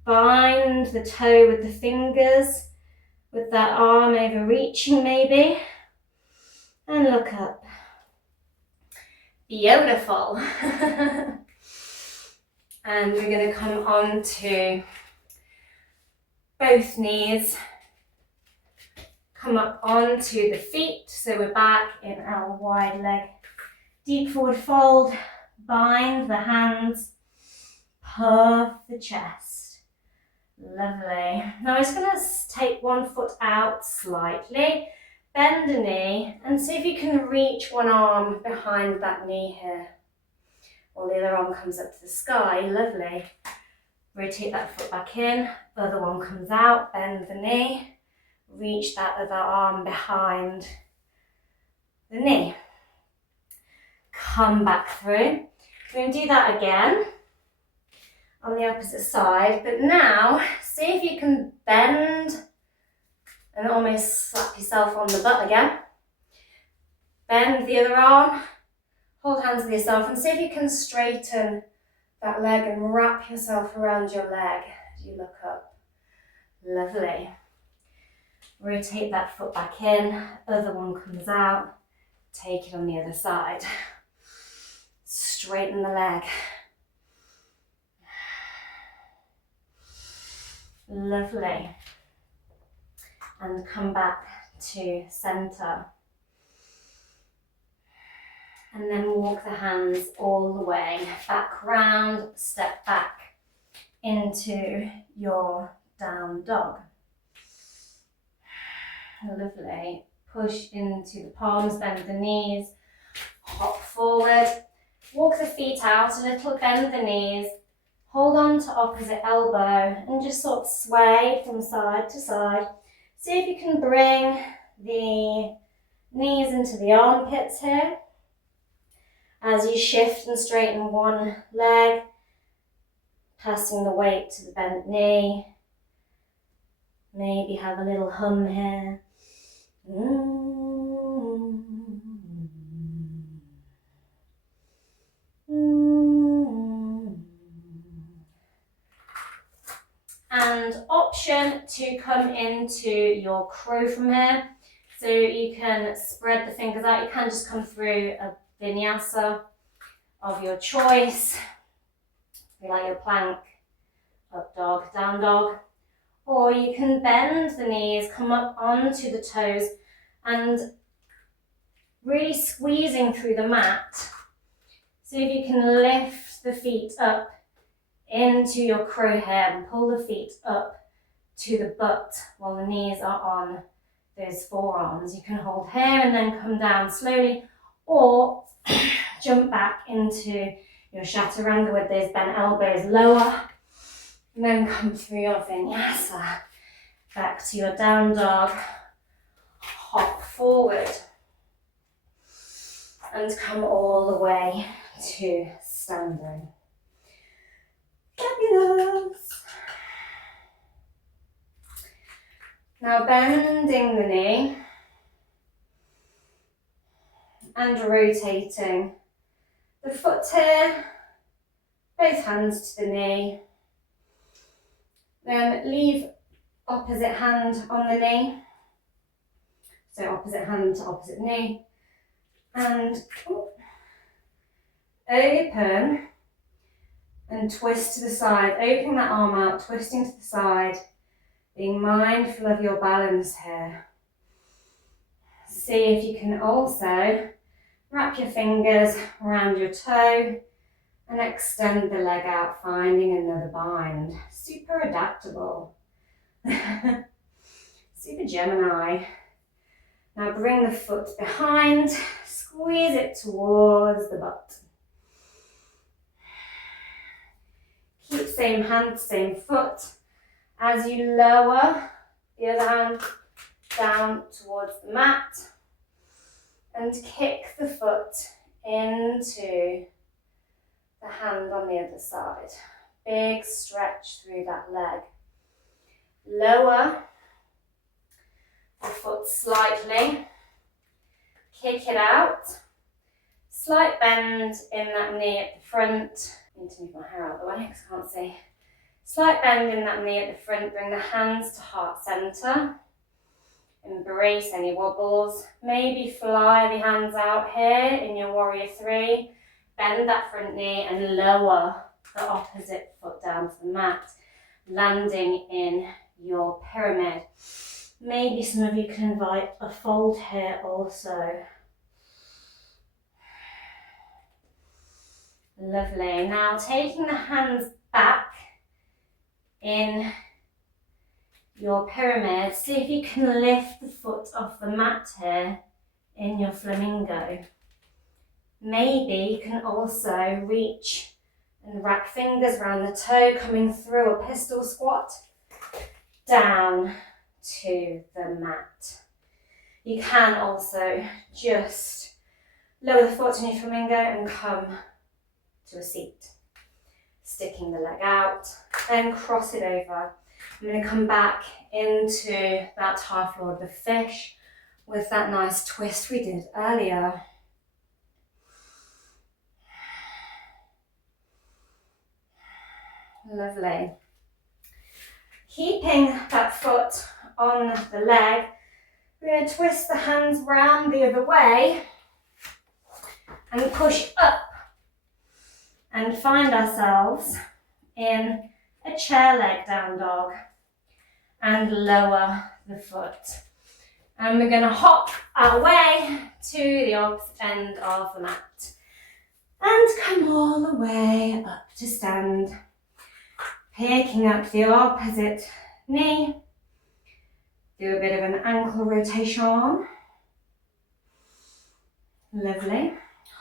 Bind the toe with the fingers, with that arm overreaching maybe. And look up. Beautiful. And we're going to come on to both knees. Come up onto the feet. So we're back in our wide leg. Deep forward fold. Bind the hands. Puff the chest. Lovely. Now I'm just going to take one foot out slightly. Bend a knee and see if you can reach one arm behind that knee here. While the other arm comes up to the sky. Lovely. Rotate that foot back in. Other one comes out. Bend the knee. Reach that other arm behind the knee. Come back through. We're going to do that again. on the opposite side. But now, see if you can bend and almost slap yourself on the butt again. Bend the other arm, hold hands with yourself, and see if you can straighten that leg and wrap yourself around your leg as you look up. Lovely. Rotate that foot back in, other one comes out, take it on the other side. Straighten the leg. Lovely. And come back to center. And then walk the hands all the way back round, step back into your down dog. Lovely. Push into the palms, bend the knees, hop forward. Walk the feet out a little, bend the knees, hold on to opposite elbow and just sort of sway from side to side. See if you can bring the knees into the armpits here. As you shift and straighten one leg, passing the weight to the bent knee. Maybe have a little hum here. And option to come into your crow from here. So you can spread the fingers out. You can just come through a vinyasa of your choice. You like your plank, up dog, down dog. Or you can bend the knees, come up onto the toes and really squeezing through the mat. See if you can lift the feet up into your crow here and pull the feet up to the butt while the knees are on those forearms. You can hold here and then come down slowly, or jump back into your chaturanga with those bent elbows lower, and then come through your vinyasa back to your down dog. Hop forward and come all the way to standing. Fabulous. Now bending the knee and rotating the foot here, both hands to the knee. Then leave opposite hand on the knee. So opposite hand to opposite knee. And open and twist to the side. Opening that arm out, twisting to the side. Being mindful of your balance here. See if you can also wrap your fingers around your toe and extend the leg out, finding another bind. Super adaptable. Super Gemini. Now bring the foot behind, squeeze it towards the butt. Keep same hand, same foot. As you lower the other hand down towards the mat and kick the foot into the hand on the other side. Big stretch through that leg. Lower the foot slightly, kick it out, slight bend in that knee at the front. I need to move my hair out of the way because I can't see. Slight bend in that knee at the front, bring the hands to heart center. Embrace any wobbles. Maybe fly the hands out here in your warrior three. Bend that front knee and lower the opposite foot down to the mat, landing in your pyramid. Maybe some of you can invite a fold here also. Lovely. Now taking the hands back in your pyramid, see if you can lift the foot off the mat here in your flamingo. Maybe you can also reach and wrap fingers around the toe, coming through a pistol squat, down to the mat. You can also just lower the foot in your flamingo and come to a seat. sticking the leg out, then cross it over. I'm going to come back into that half lord of fish with that nice twist we did earlier. Lovely. Keeping that foot on the leg, we're going to twist the hands round the other way and push up and find ourselves in a chair leg down dog and lower the foot. And we're going to hop our way to the opposite end of the mat and come all the way up to stand. Picking up the opposite knee, do a bit of an ankle rotation. Lovely.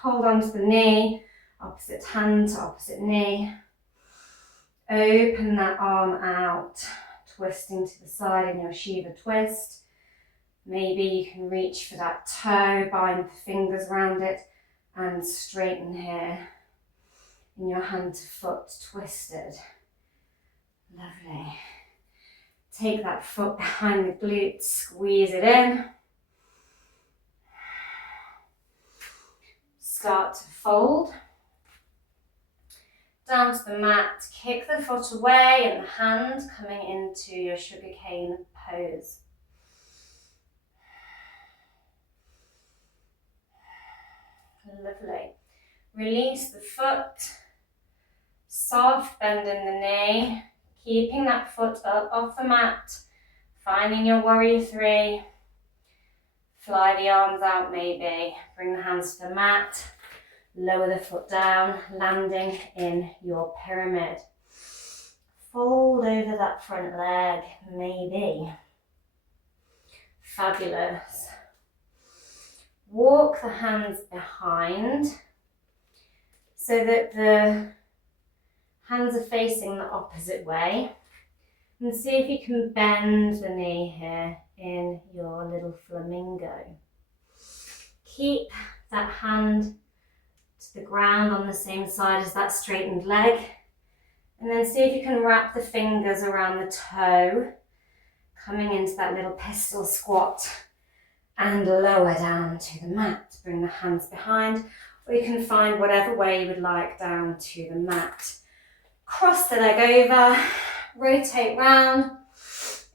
Hold on to the knee, opposite hand to opposite knee. Open that arm out, twisting to the side in your Shiva twist. Maybe you can reach for that toe, bind the fingers around it and straighten here in your hand to foot twisted. Lovely. Take that foot behind the glutes, squeeze it in. Start to fold. Down to the mat, kick the foot away and the hand coming into your sugarcane pose. Lovely. Release the foot, soft bend in the knee, keeping that foot up off the mat, finding your warrior three. Fly the arms out maybe, bring the hands to the mat, lower the foot down, landing in your pyramid. Fold over that front leg, maybe. Fabulous. Walk the hands behind so that the hands are facing the opposite way. And see if you can bend the knee here in your little flamingo. Keep that hand to the ground on the same side as that straightened leg. And then see if you can wrap the fingers around the toe, coming into that little pistol squat and lower down to the mat. Bring the hands behind, or you can find whatever way you would like down to the mat. Cross the leg over, rotate round,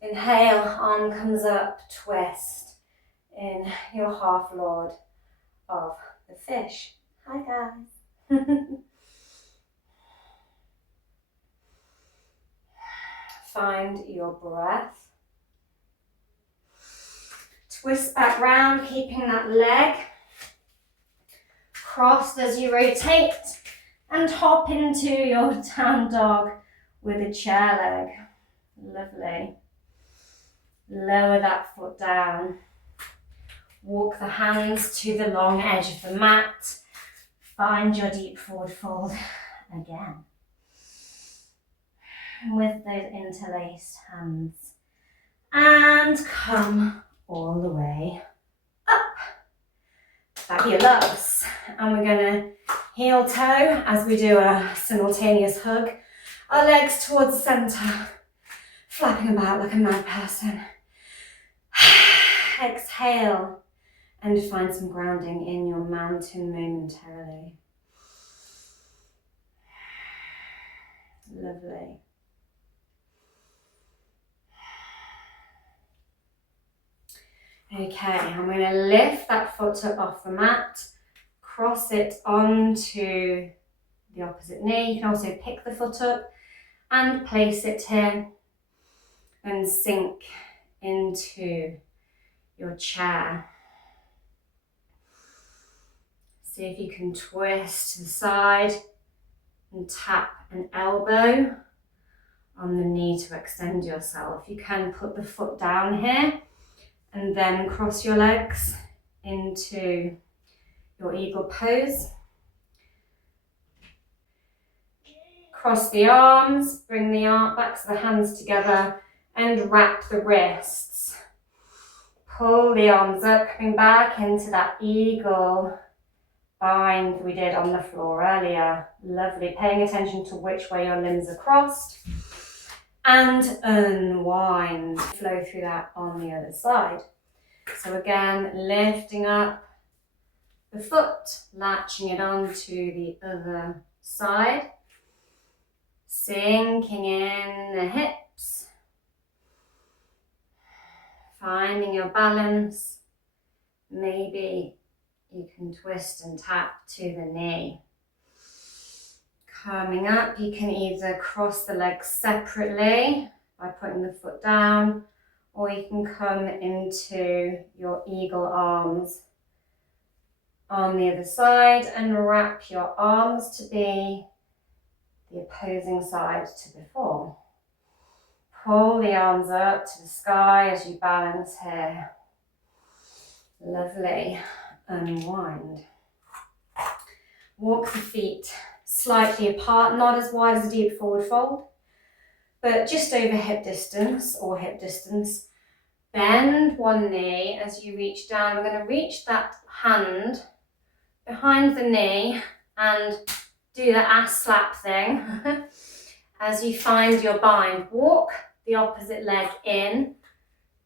inhale, arm comes up, twist in your half lord of the fish. Hi guys. Find your breath. Twist back round, keeping that leg crossed as you rotate, and hop into your down dog with a chair leg. Lovely. Lower that foot down. Walk the hands to the long edge of the mat. Find your deep forward fold again. With those interlaced hands. And come all the way up. Fabulous. And we're going to heel toe as we do a simultaneous hug. Our legs towards the centre, flapping about like a mad person. Exhale and find some grounding in your mountain momentarily. Lovely. Okay, I'm going to lift that foot up off the mat, cross it onto the opposite knee. You can also pick the foot up and place it here and sink into your chair. See if you can twist to the side and tap an elbow on the knee to extend yourself. You can put the foot down here and then cross your legs into your eagle pose. Cross the arms, bring the backs of the hands together and wrap the wrists. Pull the arms up, coming back into that eagle bind we did on the floor earlier. Lovely. Paying attention to which way your limbs are crossed. And unwind. Flow through that on the other side. So again, lifting up the foot, latching it onto the other side. Sinking in the hips. Finding your balance. Maybe you can twist and tap to the knee. Coming up, you can either cross the legs separately by putting the foot down, or you can come into your eagle arms on the other side and wrap your arms to be the opposing side to before. Pull the arms up to the sky as you balance here. Lovely. Unwind. Walk the feet slightly apart, not as wide as a deep forward fold, but just over hip distance or hip distance. Bend one knee as you reach down. We're going to reach that hand behind the knee and do the ass slap thing. As you find your bind, walk the opposite leg in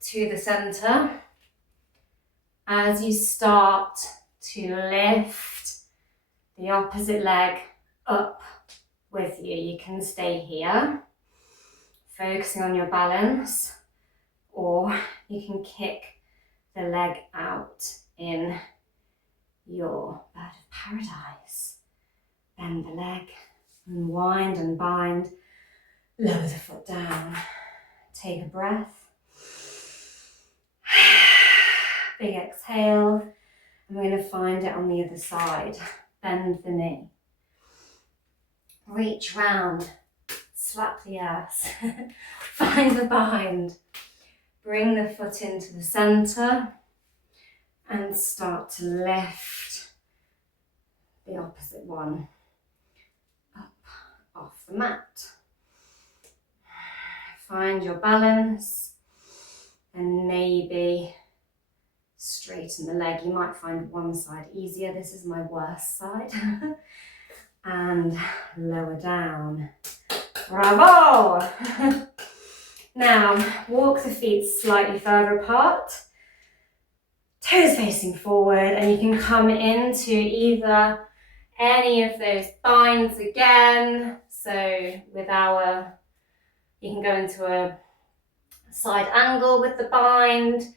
to the center. As you start to lift the opposite leg up with you, you can stay here, focusing on your balance, or you can kick the leg out in your bird of paradise. Bend the leg, unwind and bind, lower the foot down, take a breath, big exhale, and we're going to find it on the other side. Bend the knee, reach round, slap the ass, find the bind, bring the foot into the center and start to lift the opposite one up off the mat. Find your balance and maybe straighten the leg. You might find one side easier. This is my worst side. And lower down. Bravo! Now, walk the feet slightly further apart. Toes facing forward, and you can come into either any of those binds again. So you can go into a side angle with the bind,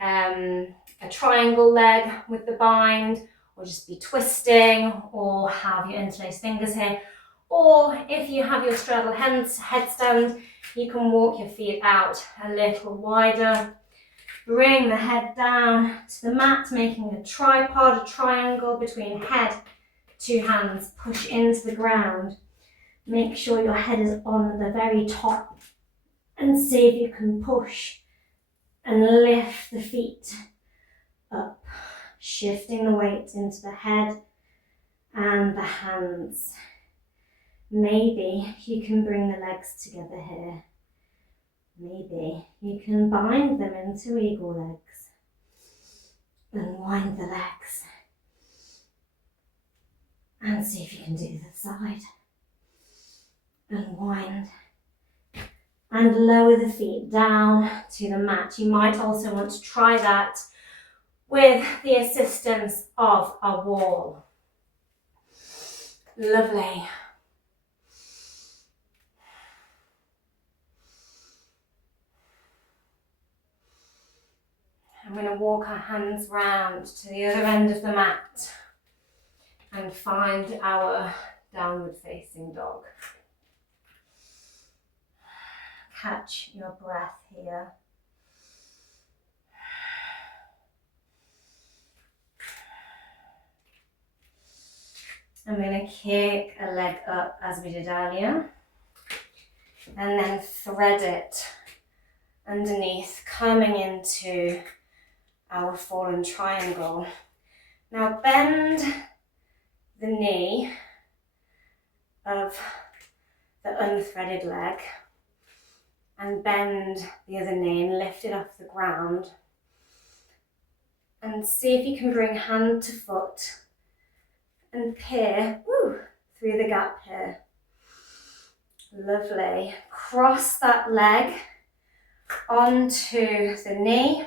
a triangle leg with the bind, or just be twisting, or have your interlaced fingers here. Or if you have your straddle headstand, you can walk your feet out a little wider. Bring the head down to the mat, making a tripod, a triangle between head, two hands. Push into the ground. Make sure your head is on the very top, and see if you can push and lift the feet up, shifting the weight into the head and the hands. Maybe you can bring the legs together here. Maybe you can bind them into eagle legs. Unwind the legs. And see if you can do the side. Unwind. And lower the feet down to the mat. You might also want to try that with the assistance of a wall. Lovely. I'm going to walk our hands round to the other end of the mat and find our downward facing dog. Catch your breath here. I'm going to kick a leg up as we did earlier, and then thread it underneath, coming into our fallen triangle. Now bend the knee of the unthreaded leg and bend the other knee and lift it off the ground, and see if you can bring hand to foot and peer through the gap here. Lovely. Cross that leg onto the knee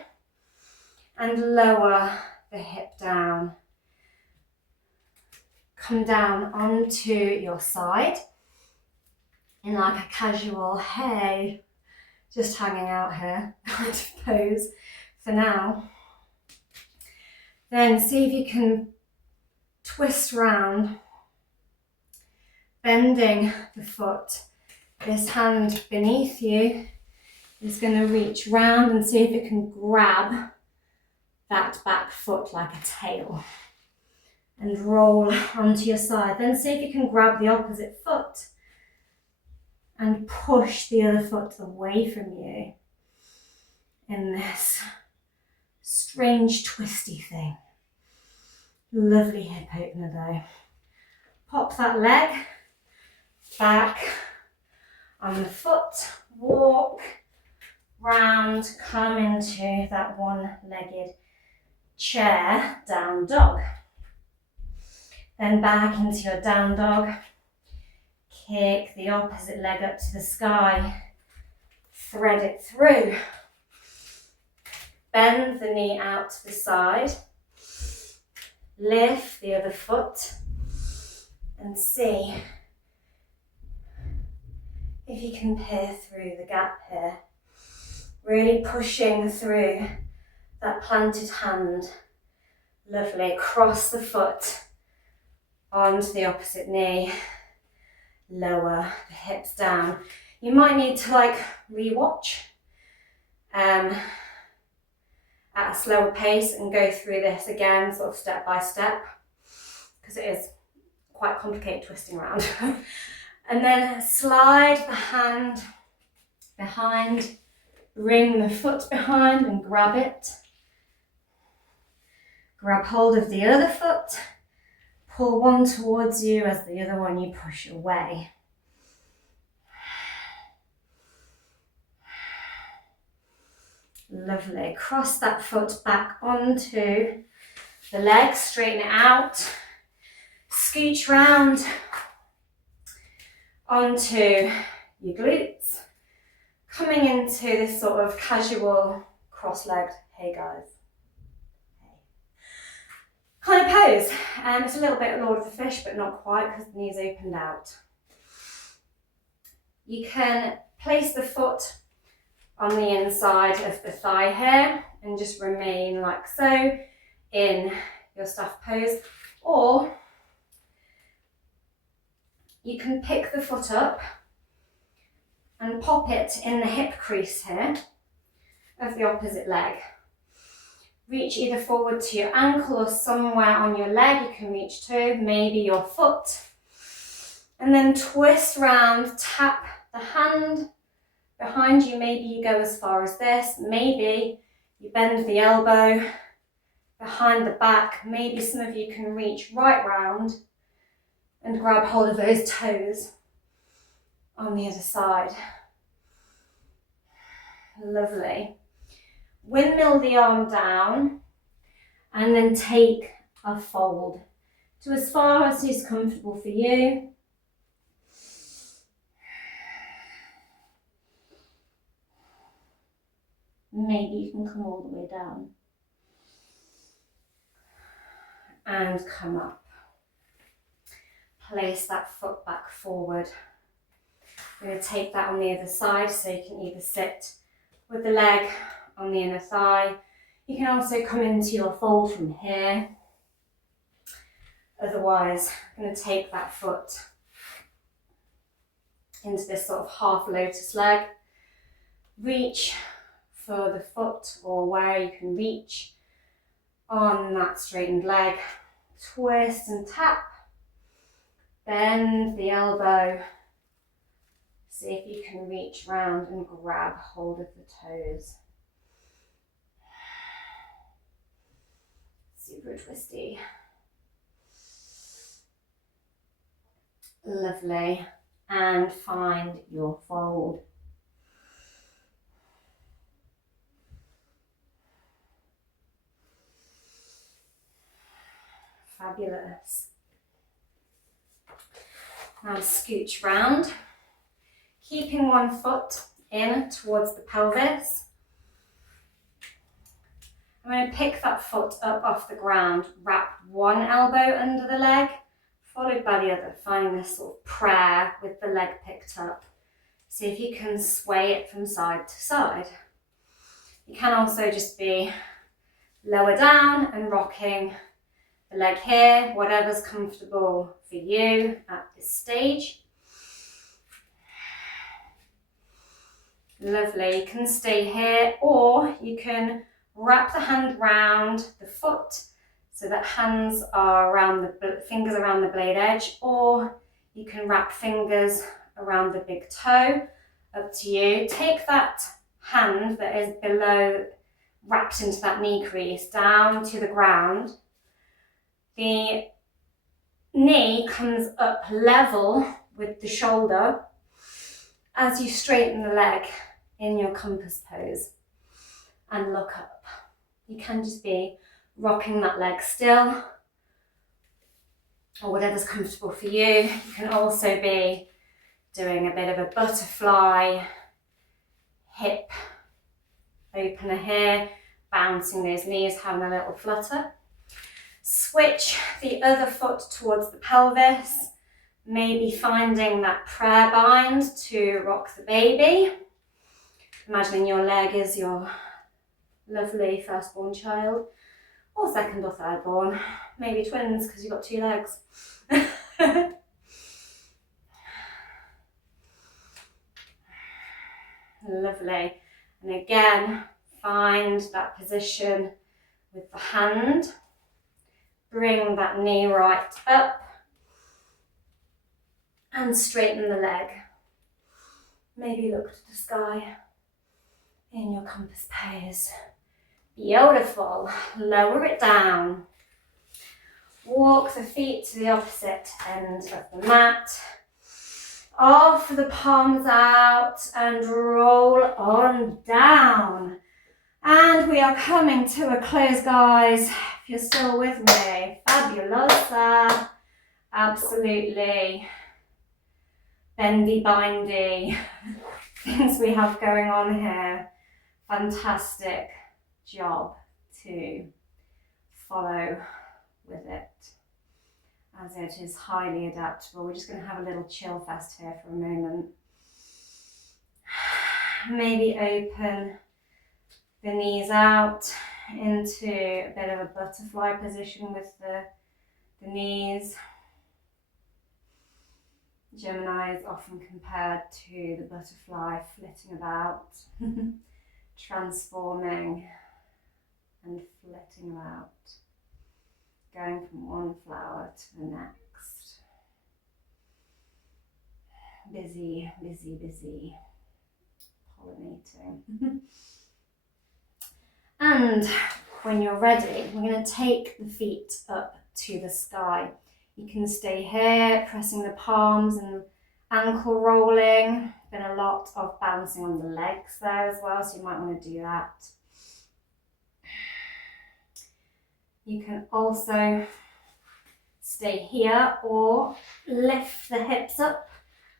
and lower the hip down. Come down onto your side in like a casual, hey, just hanging out here kind of pose for now. Then see if you can twist round, bending the foot. This hand beneath you is going to reach round and see if it can grab that back foot like a tail and roll onto your side. Then see if you can grab the opposite foot and push the other foot away from you in this strange twisty thing. Lovely hip opener though. Pop that leg back on the foot, walk round, come into that one-legged chair, down dog. Then back into your down dog. Kick the opposite leg up to the sky. Thread it through. Bend the knee out to the side. Lift the other foot and see if you can peer through the gap here. Really pushing through that planted hand. Lovely. Cross the foot onto the opposite knee. Lower the hips down. You might need to like rewatch at a slower pace and go through this again sort of step by step because it is quite complicated twisting around. And then slide the hand behind, bring the foot behind and grab it. Grab hold of the other foot, pull one towards you as the other one you push away. Lovely. Cross that foot back onto the leg, straighten it out, scooch round onto your glutes, coming into this sort of casual cross-legged, hey guys, kind of pose. It's a little bit Lord of the Fish, but not quite because the knees opened out. You can place the foot on the inside of the thigh here and just remain like so in your staff pose, or you can pick the foot up and pop it in the hip crease here of the opposite leg. Reach either forward to your ankle or somewhere on your leg you can reach to, maybe your foot. And then twist round, tap the hand behind you. Maybe you go as far as this. Maybe you bend the elbow behind the back. Maybe some of you can reach right round and grab hold of those toes on the other side. Lovely. Windmill the arm down and then take a fold to as far as is comfortable for you. Maybe you can come all the way down and come up. Place that foot back forward. We're going to take that on the other side, so you can either sit with the leg on the inner thigh. You can also come into your fold from here. Otherwise, I'm going to take that foot into this sort of half lotus leg. Reach for the foot or where you can reach on that straightened leg. Twist and tap. Bend the elbow. See if you can reach round and grab hold of the toes. Super twisty. Lovely. And find your fold. Fabulous. Now scooch round, keeping one foot in towards the pelvis. I'm going to pick that foot up off the ground, wrap one elbow under the leg, followed by the other, finding this sort of prayer with the leg picked up. See if you can sway it from side to side. You can also just be lower down and rocking the leg here, whatever's comfortable for you at this stage. Lovely, you can stay here, or you can wrap the hand round the foot so that hands are around the fingers around the blade edge, or you can wrap fingers around the big toe, up to you. Take that hand that is below, wrapped into that knee crease, down to the ground. The knee comes up level with the shoulder as you straighten the leg in your compass pose and look up. You can just be rocking that leg still, or whatever's comfortable for you. You can also be doing a bit of a butterfly hip opener here, bouncing those knees, having a little flutter. Switch the other foot towards the pelvis, maybe finding that prayer bind to rock the baby. Imagining your leg is your lovely firstborn child, or second or third born, maybe twins because you've got two legs. Lovely. And again, find that position with the hand. Bring that knee right up and straighten the leg. Maybe look to the sky in your compass pose. Beautiful. Lower it down. Walk the feet to the opposite end of the mat. Off the palms out and roll on down. And we are coming to a close, guys. If you're still with me, fabulosa. Absolutely. Bendy bindy. Things we have going on here. Fantastic job to follow with it, as it is highly adaptable. We're just going to have a little chill fest here for a moment. Maybe open the knees out into a bit of a butterfly position with the knees. Gemini is often compared to the butterfly flitting about, transforming and flitting about, going from one flower to the next. Busy, busy, busy, pollinating. And when you're ready, we're going to take the feet up to the sky. You can stay here, pressing the palms and ankle rolling. Been a lot of balancing on the legs there as well, so you might want to do that. You can also stay here or lift the hips up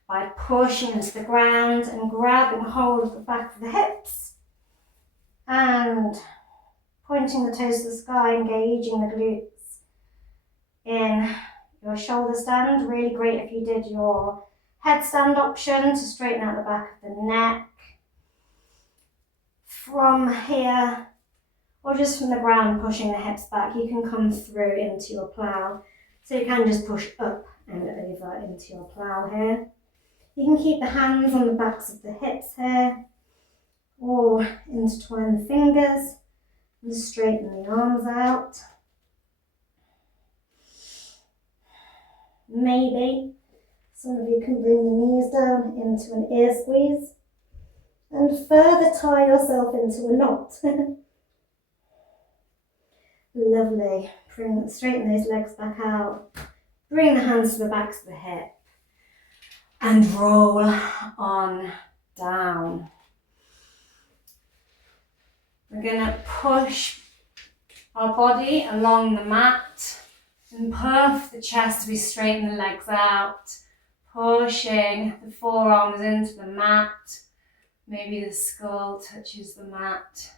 by pushing into the ground and grabbing hold of the back of the hips and pointing the toes to the sky, engaging the glutes in your shoulder stand. Really great if you did your headstand option to straighten out the back of the neck. From here, or just from the ground, pushing the hips back, you can come through into your plough. So you can just push up and over into your plough here. You can keep the hands on the backs of the hips here, or intertwine the fingers and straighten the arms out. Maybe some of you can bring the knees down into an ear squeeze and further tie yourself into a knot. Lovely. Straighten those legs back out. Bring the hands to the backs of the hip and roll on down. We're going to push our body along the mat and puff the chest. We straighten the legs out. pushing the forearms into the mat. Maybe the skull touches the mat.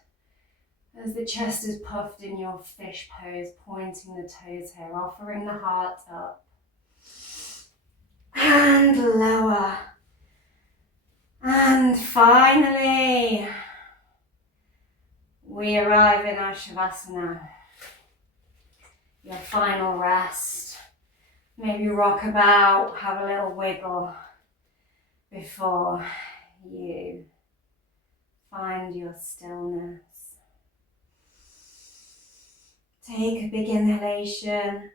As the chest is puffed in your fish pose, pointing the toes here, offering the heart up. And lower. And finally, we arrive in our Shavasana. Your final rest. Maybe rock about, have a little wiggle before you find your stillness. Take a big inhalation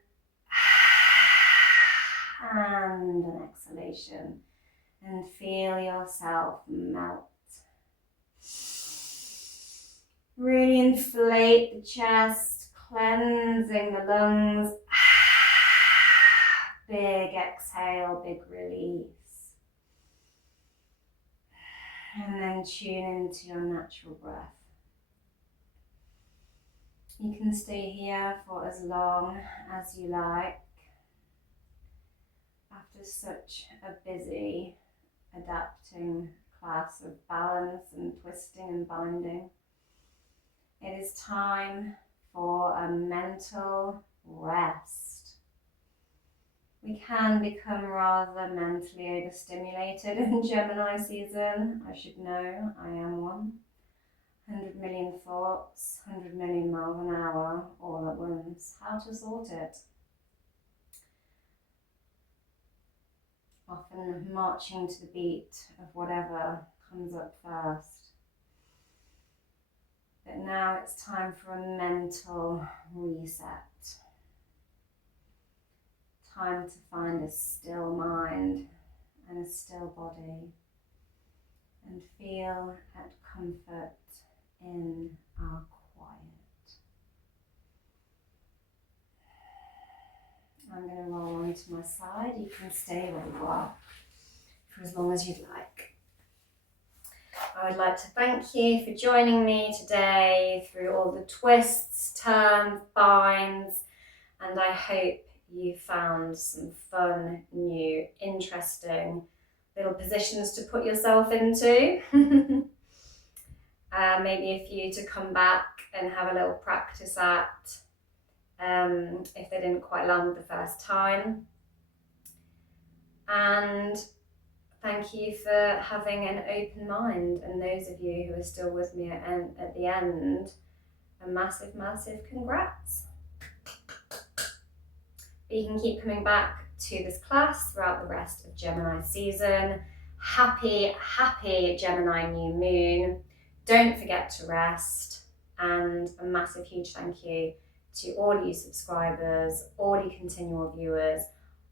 and an exhalation, and feel yourself melt. Really inflate the chest, cleansing the lungs. Big exhale, big release. And then tune into your natural breath. You can stay here for as long as you like. After such a busy, adapting class of balance and twisting and binding, it is time for a mental rest. We can become rather mentally overstimulated in Gemini season. I should know, I am one. 100 million thoughts, 100 million miles an hour, all at once. How to sort it? Often marching to the beat of whatever comes up first. But now it's time for a mental reset. Time to find a still mind and a still body, and feel at comfort in our quiet. I'm going to roll onto my side. You can stay where you are for as long as you'd like. I would like to thank you for joining me today through all the twists, turns, binds, and I hope you found some fun, new, interesting little positions to put yourself into. Maybe a few to come back and have a little practice at if they didn't quite land the first time. And thank you for having an open mind, and those of you who are still with me at the end, a massive, massive congrats. But you can keep coming back to this class throughout the rest of Gemini season. Happy, happy Gemini New Moon. Don't forget to rest, and a massive, huge thank you to all you subscribers, all you continual viewers,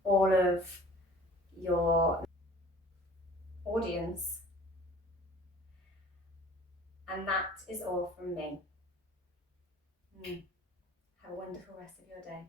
all of your audience. And that is all from me. Have a wonderful rest of your day.